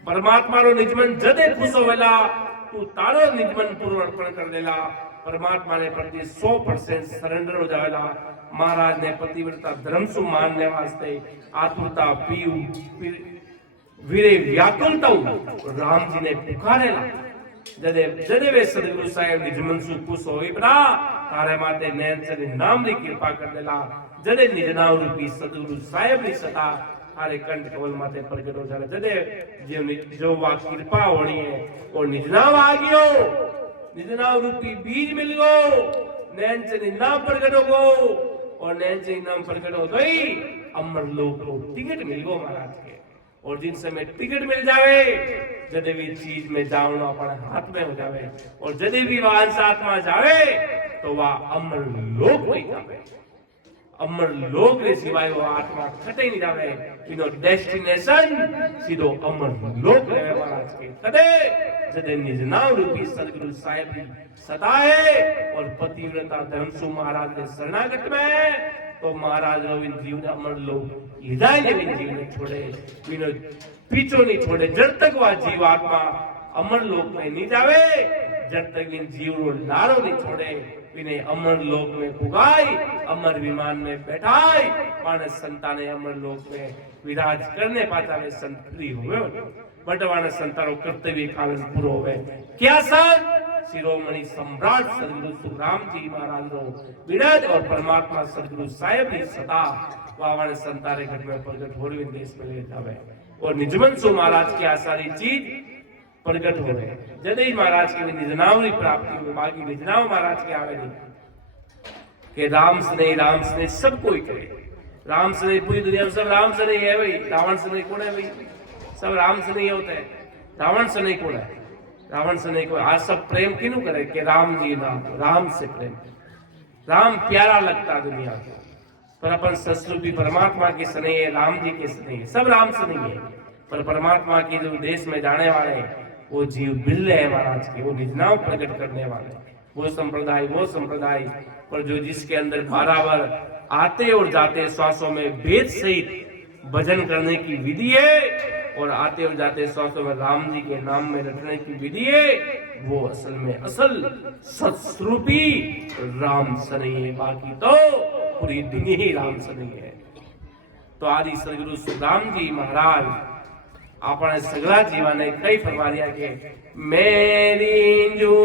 परमात्मा रो निजमन जद ही खुश होवेला तू तारो निजमन पूर्ण अर्पण कर देला। परमात्मा ने प्रति 100% सरेंडर हो जावेला। महाराज ने पतिव्रता धर्म सु मानने वास्ते आतुरता पीऊ वीरे व्याकुलता राम जी ने पुकारेला। जदे जदे वे सदगुरु साहेब निजमन सु खुश होई बना तारे माते नैन से नाम री कृपा कर देला। जदे निजनाव रूपी सदगुरु साहेब री सता थारे कंठ कवल माते प्रकट हो जाला। जदे जो वा कृपा होनी है और निजनाव आ गयो, निजनाव रूपी बीज मिल गयो, नैन से नाम प्रकट हो गयो और नैन से नाम प्रकट हो गई अमर लोक को टिकट मिल गयो महाराज के। और जिन समय टिकट मिल जावे जदे भी चीज में जावनो अपने हाथ में हो जावे और जदे भी वहां आत्मा जावे तो वह अमर लोक में जावे। अमर लोक के सिवाय वो आत्मा कतई नहीं जावे, इनो डेस्टिनेशन सीधो अमर लोक रहे महाराज के। कदे जदे निजनाव रूपी सदगुरु साहेब की सता है और पतिव्रता धर्मसु महाराज के शरणागत में तो महाराज रविंद्र जीव ने अमर लोक हिदाय ने जीव ने छोड़े विनो पीछो नहीं छोड़े। जब तक वह जीव आत्मा अमर लोक में नहीं जावे जब तक इन जीव रो लारो नहीं छोड़े विने अमर लोक में पुगाई अमर विमान में बैठाई मानस संताने अमर लोक में विराज करने पाता वे संत फ्री हुए बटवाना संतानो कर्तव्य कालन पूरो हुए। क्या संत शिरोमणि सम्राट सदगुरु सुखराम जी महाराज रो विराज और परमात्मा सदगुरु साहेब की सदा वावाने संतारे घर में प्रगट होवे देश में ले जावे और निजमन सो महाराज की आसारी चीज प्रगट हो रहे। जदे ही महाराज की निजनाव की प्राप्ति हो बाकी निजनाव महाराज के आवे नहीं कि राम स्नेह सब कोई करे। राम स्नेह पूरी दुनिया में सब राम स्नेह है भाई, रावण स्नेह कौन है भाई? सब राम स्नेह होते हैं, रावण स्नेह कौन है? रावण स्नेह को आज सब प्रेम क्यों करे कि राम जी नाम राम से प्रेम, राम प्यारा लगता दुनिया को, पर अपन सस्वरूपी परमात्मा के स्नेह राम जी के स्नेह सब राम स्नेह है। पर परमात्मा के जो देश में जाने वाले वो जीव बिल्ले है महाराज के, वो निजनाव प्रकट करने वाले वो संप्रदाय, पर जो जिसके अंदर बराबर आते और जाते श्वासों में वेद सहित भजन करने की विधि है और आते और जाते श्वासों में राम जी के नाम में रटने की विधि है, वो असल में असल सत्स्वरूपी राम सनी है। बाकी तो पूरी दुनिया ही राम सनी है। तो आदि सदगुरु सुखराम जी महाराज अपने सगला जीवाने कई फरमारिया के मेरी जो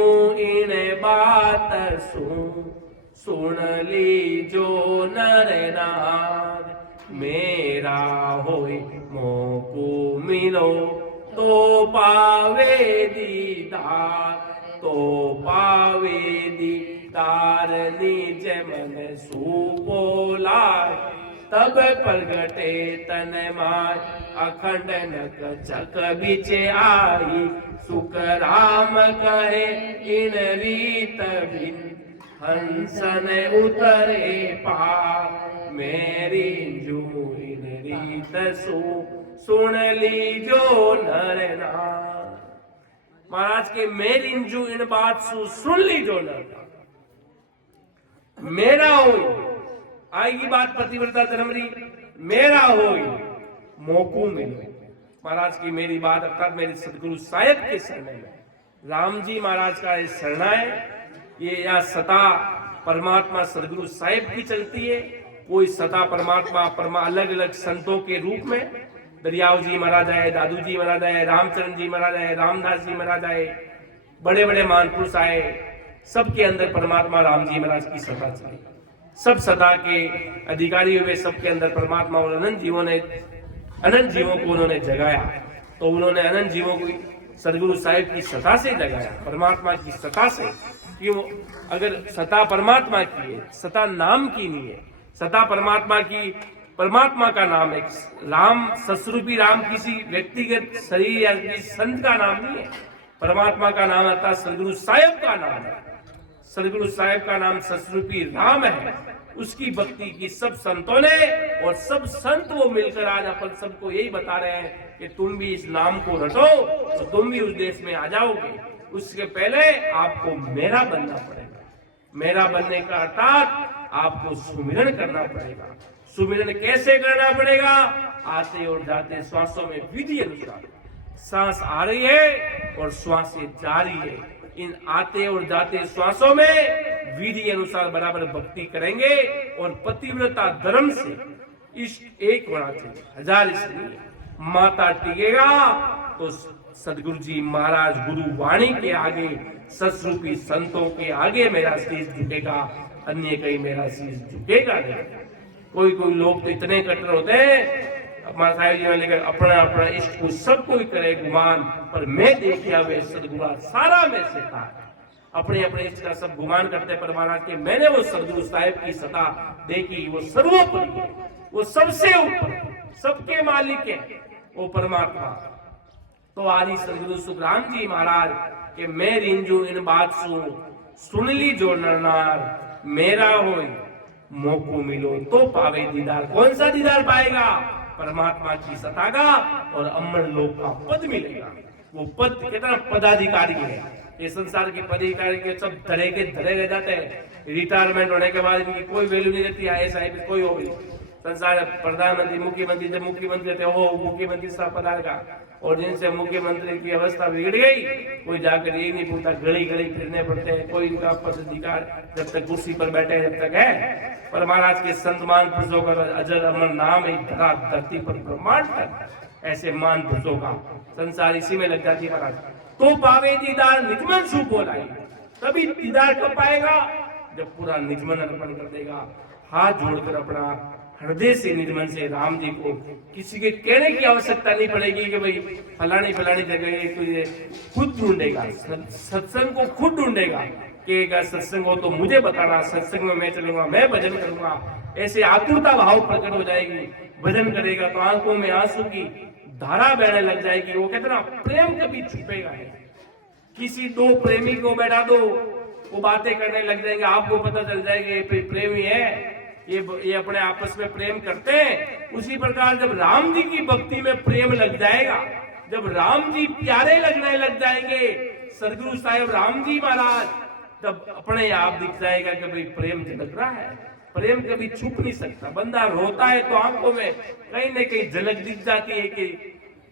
इन बात सुन ली जो नर नार, मेरा होए मोको मिलो तो पावे दीदार, तो पावे दीदार निज मन सुपोला, तब प्रगटे तन माय अखंड नक चक बीचे आई, सुख राम कहे इन रीत बिन हंसन उतरे पार, मेरी जू इन रीत सुन ली जो नर नार। महाराज के मेरी जू इन बात सुन ली जो नर, मेरा हो आएगी बात पतिव्रता धर्मरी, मेरा हो मोकू मिलो। महाराज की मेरी बात अर्थात मेरे सदगुरु साहिब के शरण में राम जी महाराज का ये शरणा है, ये या सता परमात्मा सदगुरु साहिब की चलती है। कोई सता परमात्मा अलग अलग संतों के रूप में दरियाव जी महाराज आए, दादू जी महाराज आए, रामचंद्र जी महाराज आए, रामदास जी महाराज आए, बड़े बड़े महापुरुष आए, सबके अंदर परमात्मा राम जी महाराज की सता चली। सब सता के अधिकारी हुए, सबके अंदर परमात्मा और अनंत जीवों को उन्होंने जगाया। तो उन्होंने अनंत जीवों को सदगुरु साहिब की सता से जगाया, परमात्मा की सता से। क्यों? अगर सता परमात्मा की है, सता नाम की नहीं है। सता परमात्मा की, परमात्मा का नाम है। राम सस्वरूपी राम किसी व्यक्तिगत शरीर या किसी संत का नाम नहीं है। परमात्मा का नाम अर्थात सदगुरु साहिब का नाम है। सदगुरु साहिब का नाम सस्वरूपी राम है। उसकी भक्ति की सब संतों ने और सब संत वो मिलकर आज अपन सबको यही बता रहे हैं कि तुम भी इस नाम को रटो तो तुम भी उस देश में आ जाओगे। उसके पहले आपको मेरा बनना पड़ेगा। मेरा बनने का अर्थात आपको सुमिरन करना पड़ेगा। सुमिरन कैसे करना पड़ेगा? आते और जाते श्वासों में विधि अनुसार। सांस आ रही है और श्वास जा रही है। इन आते और जाते श्वासों में विधि अनुसार बराबर भक्ति करेंगे और पतिव्रता धर्म से इष्ट एक होना चाहिए, हजार इसलिए माता टिकेगा तो सदगुरु जी महाराज गुरु वाणी के आगे, सस्वरूपी संतों के आगे मेरा शीश झुकेगा, अन्य कहीं मेरा शीश झुकेगा नहीं। कोई लोग तो इतने कट्टर होते हैं, हमारा साहिब जी ने लेकर अपना अपना इष्ट को सब कोई करे गुमान, पर मैं देखिया वे सदगुरु सारा में से था। अपने अपने इष्ट का सब गुमान करते, पर महाराज के मैंने वो सदगुरु साहिब की सता देखी, वो सर्वोपरि है, वो सबसे ऊपर, सबके मालिक है वो परमात्मा। तो आदि सदगुरु सुखराम जी महाराज के मैं रिंजू इन बात सुन ली जो नरनार, मेरा हो मोको मिलो तो पावे दीदार। कौन सा दीदार पाएगा? परमात्मा की सता का और अमर लोक का पद मिलेगा। वो पद कितना पदाधिकारी है। ये संसार के पदाधिकारी के सब धरे रह जाते हैं। रिटायरमेंट होने के बाद इनकी कोई वैल्यू नहीं रहती। IAS कोई हो गई संसार प्रधानमंत्री मुख्यमंत्री, जब मुख्यमंत्री रहते हो मुख्यमंत्री साहब पधारेगा, और जिनसे मुख्यमंत्री की अवस्था बिगड़ गई कोई जाकर ये नहीं पूछता, गली गली फिरने पड़ते हैं। कोई इनका पदाधिकार जब तक कुर्सी पर बैठे जब तक है। पर महाराज के संत मान पुरुषों का अजर अमर नाम एक धरा धरती पर ब्रह्मांड तक ऐसे मान पुरुषों का संसार इसी में लग जाती है महाराज। तो पावे दीदार निजमन सु बोलाई, तभी दीदार कब पाएगा? जब पूरा निजमन अर्पण कर देगा, हाथ जोड़कर अपना हृदय से निजमन से राम जी को किसी के कहने की आवश्यकता नहीं पड़ेगी कि भाई फलानी जगह कोई खुद ढूंढेगा, सत्संग को खुद ढूंढेगा कि सत्संग हो तो मुझे बताना, सत्संग में मैं चलूंगा, मैं भजन करूंगा। ऐसे आतुरता भाव प्रकट हो जाएगी। भजन करेगा तो आंखों में आंसू की धारा बहने लग जाएगी। वो कहते ना प्रेम कभी छुपेगा नहीं। किसी दो प्रेमी को बैठा दो, वो बातें करने लग जाएंगे, आपको पता चल जाएगा ये प्रेमी है, ये अपने आपस में प्रेम करते हैं। उसी प्रकार जब राम जी की भक्ति में प्रेम लग जाएगा, जब राम जी प्यारे लगने लग जाएंगे, सदगुरु साहिब राम जी महाराज तब अपने आप दिख जाएगा कि भाई प्रेम झलक रहा है। प्रेम कभी छुप नहीं सकता। बंदा रोता है तो आंखों में कहीं न कहीं झलक दिख जाती है कि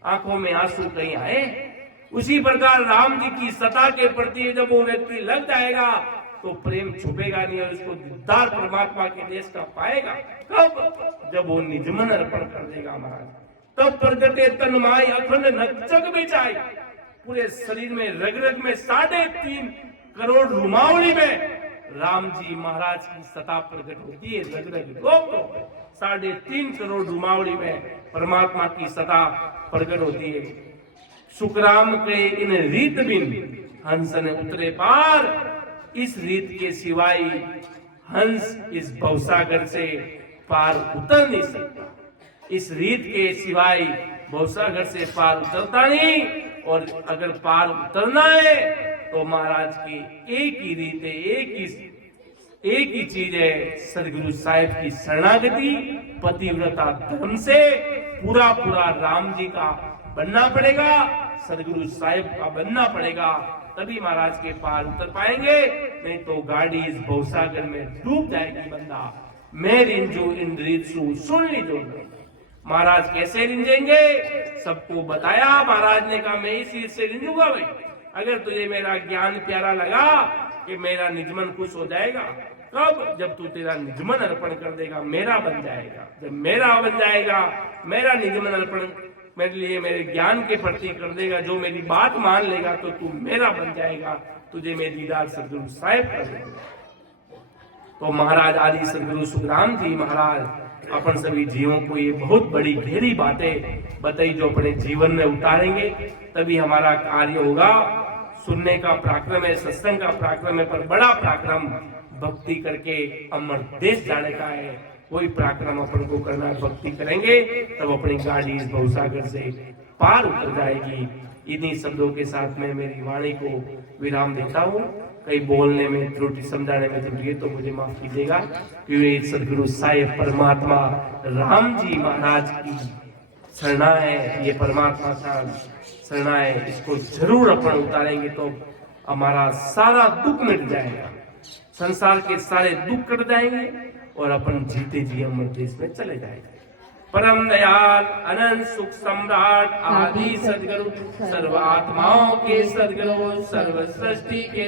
आंखों में आंसू कहीं आए। उसी प्रकार राम जी की सत्ता के प्रति जब वो व्यक्ति लग जाएगा तो प्रेम छुपेगा नहीं और उसको दीदार परमात्मा के देश का पाएगा। कब? जब वो निजमन अर्पण कर देगा महाराज। तब प्रगटे तन माई अखंड नचक बिचाई। पूरे शरीर में रग रग में 3.5 करोड़ रुमावली में राम जी महाराज की सत्ता प्रकट होती है। रग रग 3.5 करोड़ रुमावली में परमात्मा की सत्ता प्रकट होती है। सुखराम के इन रीत बिन हंस ने उतरे पार। इस रीत के सिवाय हंस इस भवसागर से पार उतर नहीं सकता। इस रीत के सिवाय भवसागर से पार उतरता नहीं। और अगर पार उतरना है तो महाराज की एक ही रीत है, एक ही चीज है, सदगुरु साहिब की शरणागति, पतिव्रता धर्म से पूरा राम जी का बनना पड़ेगा, सदगुरु साहिब का बनना पड़ेगा। तभी महाराज के पार उतर पाएंगे। नहीं तो गाड़ी इस भवसागर में डूब जाएगी। बंदा मैं रिंजू इन रीतसु सुन लीजो। महाराज कैसे रिंजेंगे सबको बताया। महाराज ने कहा मैं इस रीत से रिंजूंगा भाई। अगर तुझे मेरा ज्ञान प्यारा लगा कि मेरा निजमन खुश हो जाएगा। कब? जब तू तेरा निजमन अर्पण कर देगा, मेरा बन जाएगा। जब मेरा बन जाएगा, मेरा निजमन अर्पण मेरे लिए मेरे ज्ञान के प्रति कर देगा, जो मेरी बात मान लेगा तो तू मेरा बन जाएगा। तुझे मैं दीदार सदगुरु साहिब कर देगा। तो महाराज आदि सदगुरु सुखराम जी महाराज अपन सभी जीवों को ये बहुत बड़ी गहरी बातें बताई, जो अपने जीवन में उतारेंगे तभी हमारा कार्य होगा। सुनने का पराक्रम है, सत्संग का पराक्रम है, पर बड़ा पराक्रम भक्ति करके अमर देश जाने का है। कोई पराक्रम अपन को करना है। भक्ति करेंगे तब अपनी गाड़ी इस भवसागर से पार उतर जाएगी। इन्हीं शब्दों के साथ में मेरी वाणी को विराम देता हूँ। कहीं बोलने में त्रुटि, समझाने में त्रुटि है तो मुझे माफ कीजिएगा। क्योंकि सदगुरु साहिब परमात्मा राम जी महाराज की शरणा है। ये परमात्मा का शरणा है, इसको जरूर अपन उतारेंगे तो हमारा सारा दुख मिट जाएगा। संसार के सारे दुख कट जाएंगे और अपन जीते जी अमर देश में चले जाएंगे। परम दयाल अनंत सुख सम्राट आदि सदगुरु, सर्वात्माओं के सदगुरु, सर्व सृष्टि के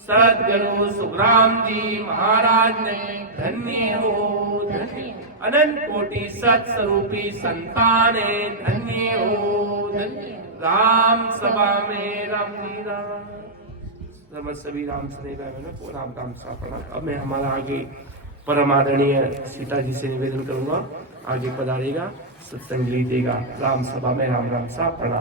सदगुरु सुखराम जी महाराज ने धन्य हो धन्य। अनंत कोटि सत्स्वरूपी संताने धन्य हो धन्य। राम सभा में राम सभी राम से राम राम सा पढ़ा। अब मैं हमारा आगे परम आदरणीय सीता जी से निवेदन करूंगा, आगे पधारेगा, सत्संग लीजिएगा। राम सभा में राम राम सा पढ़ा।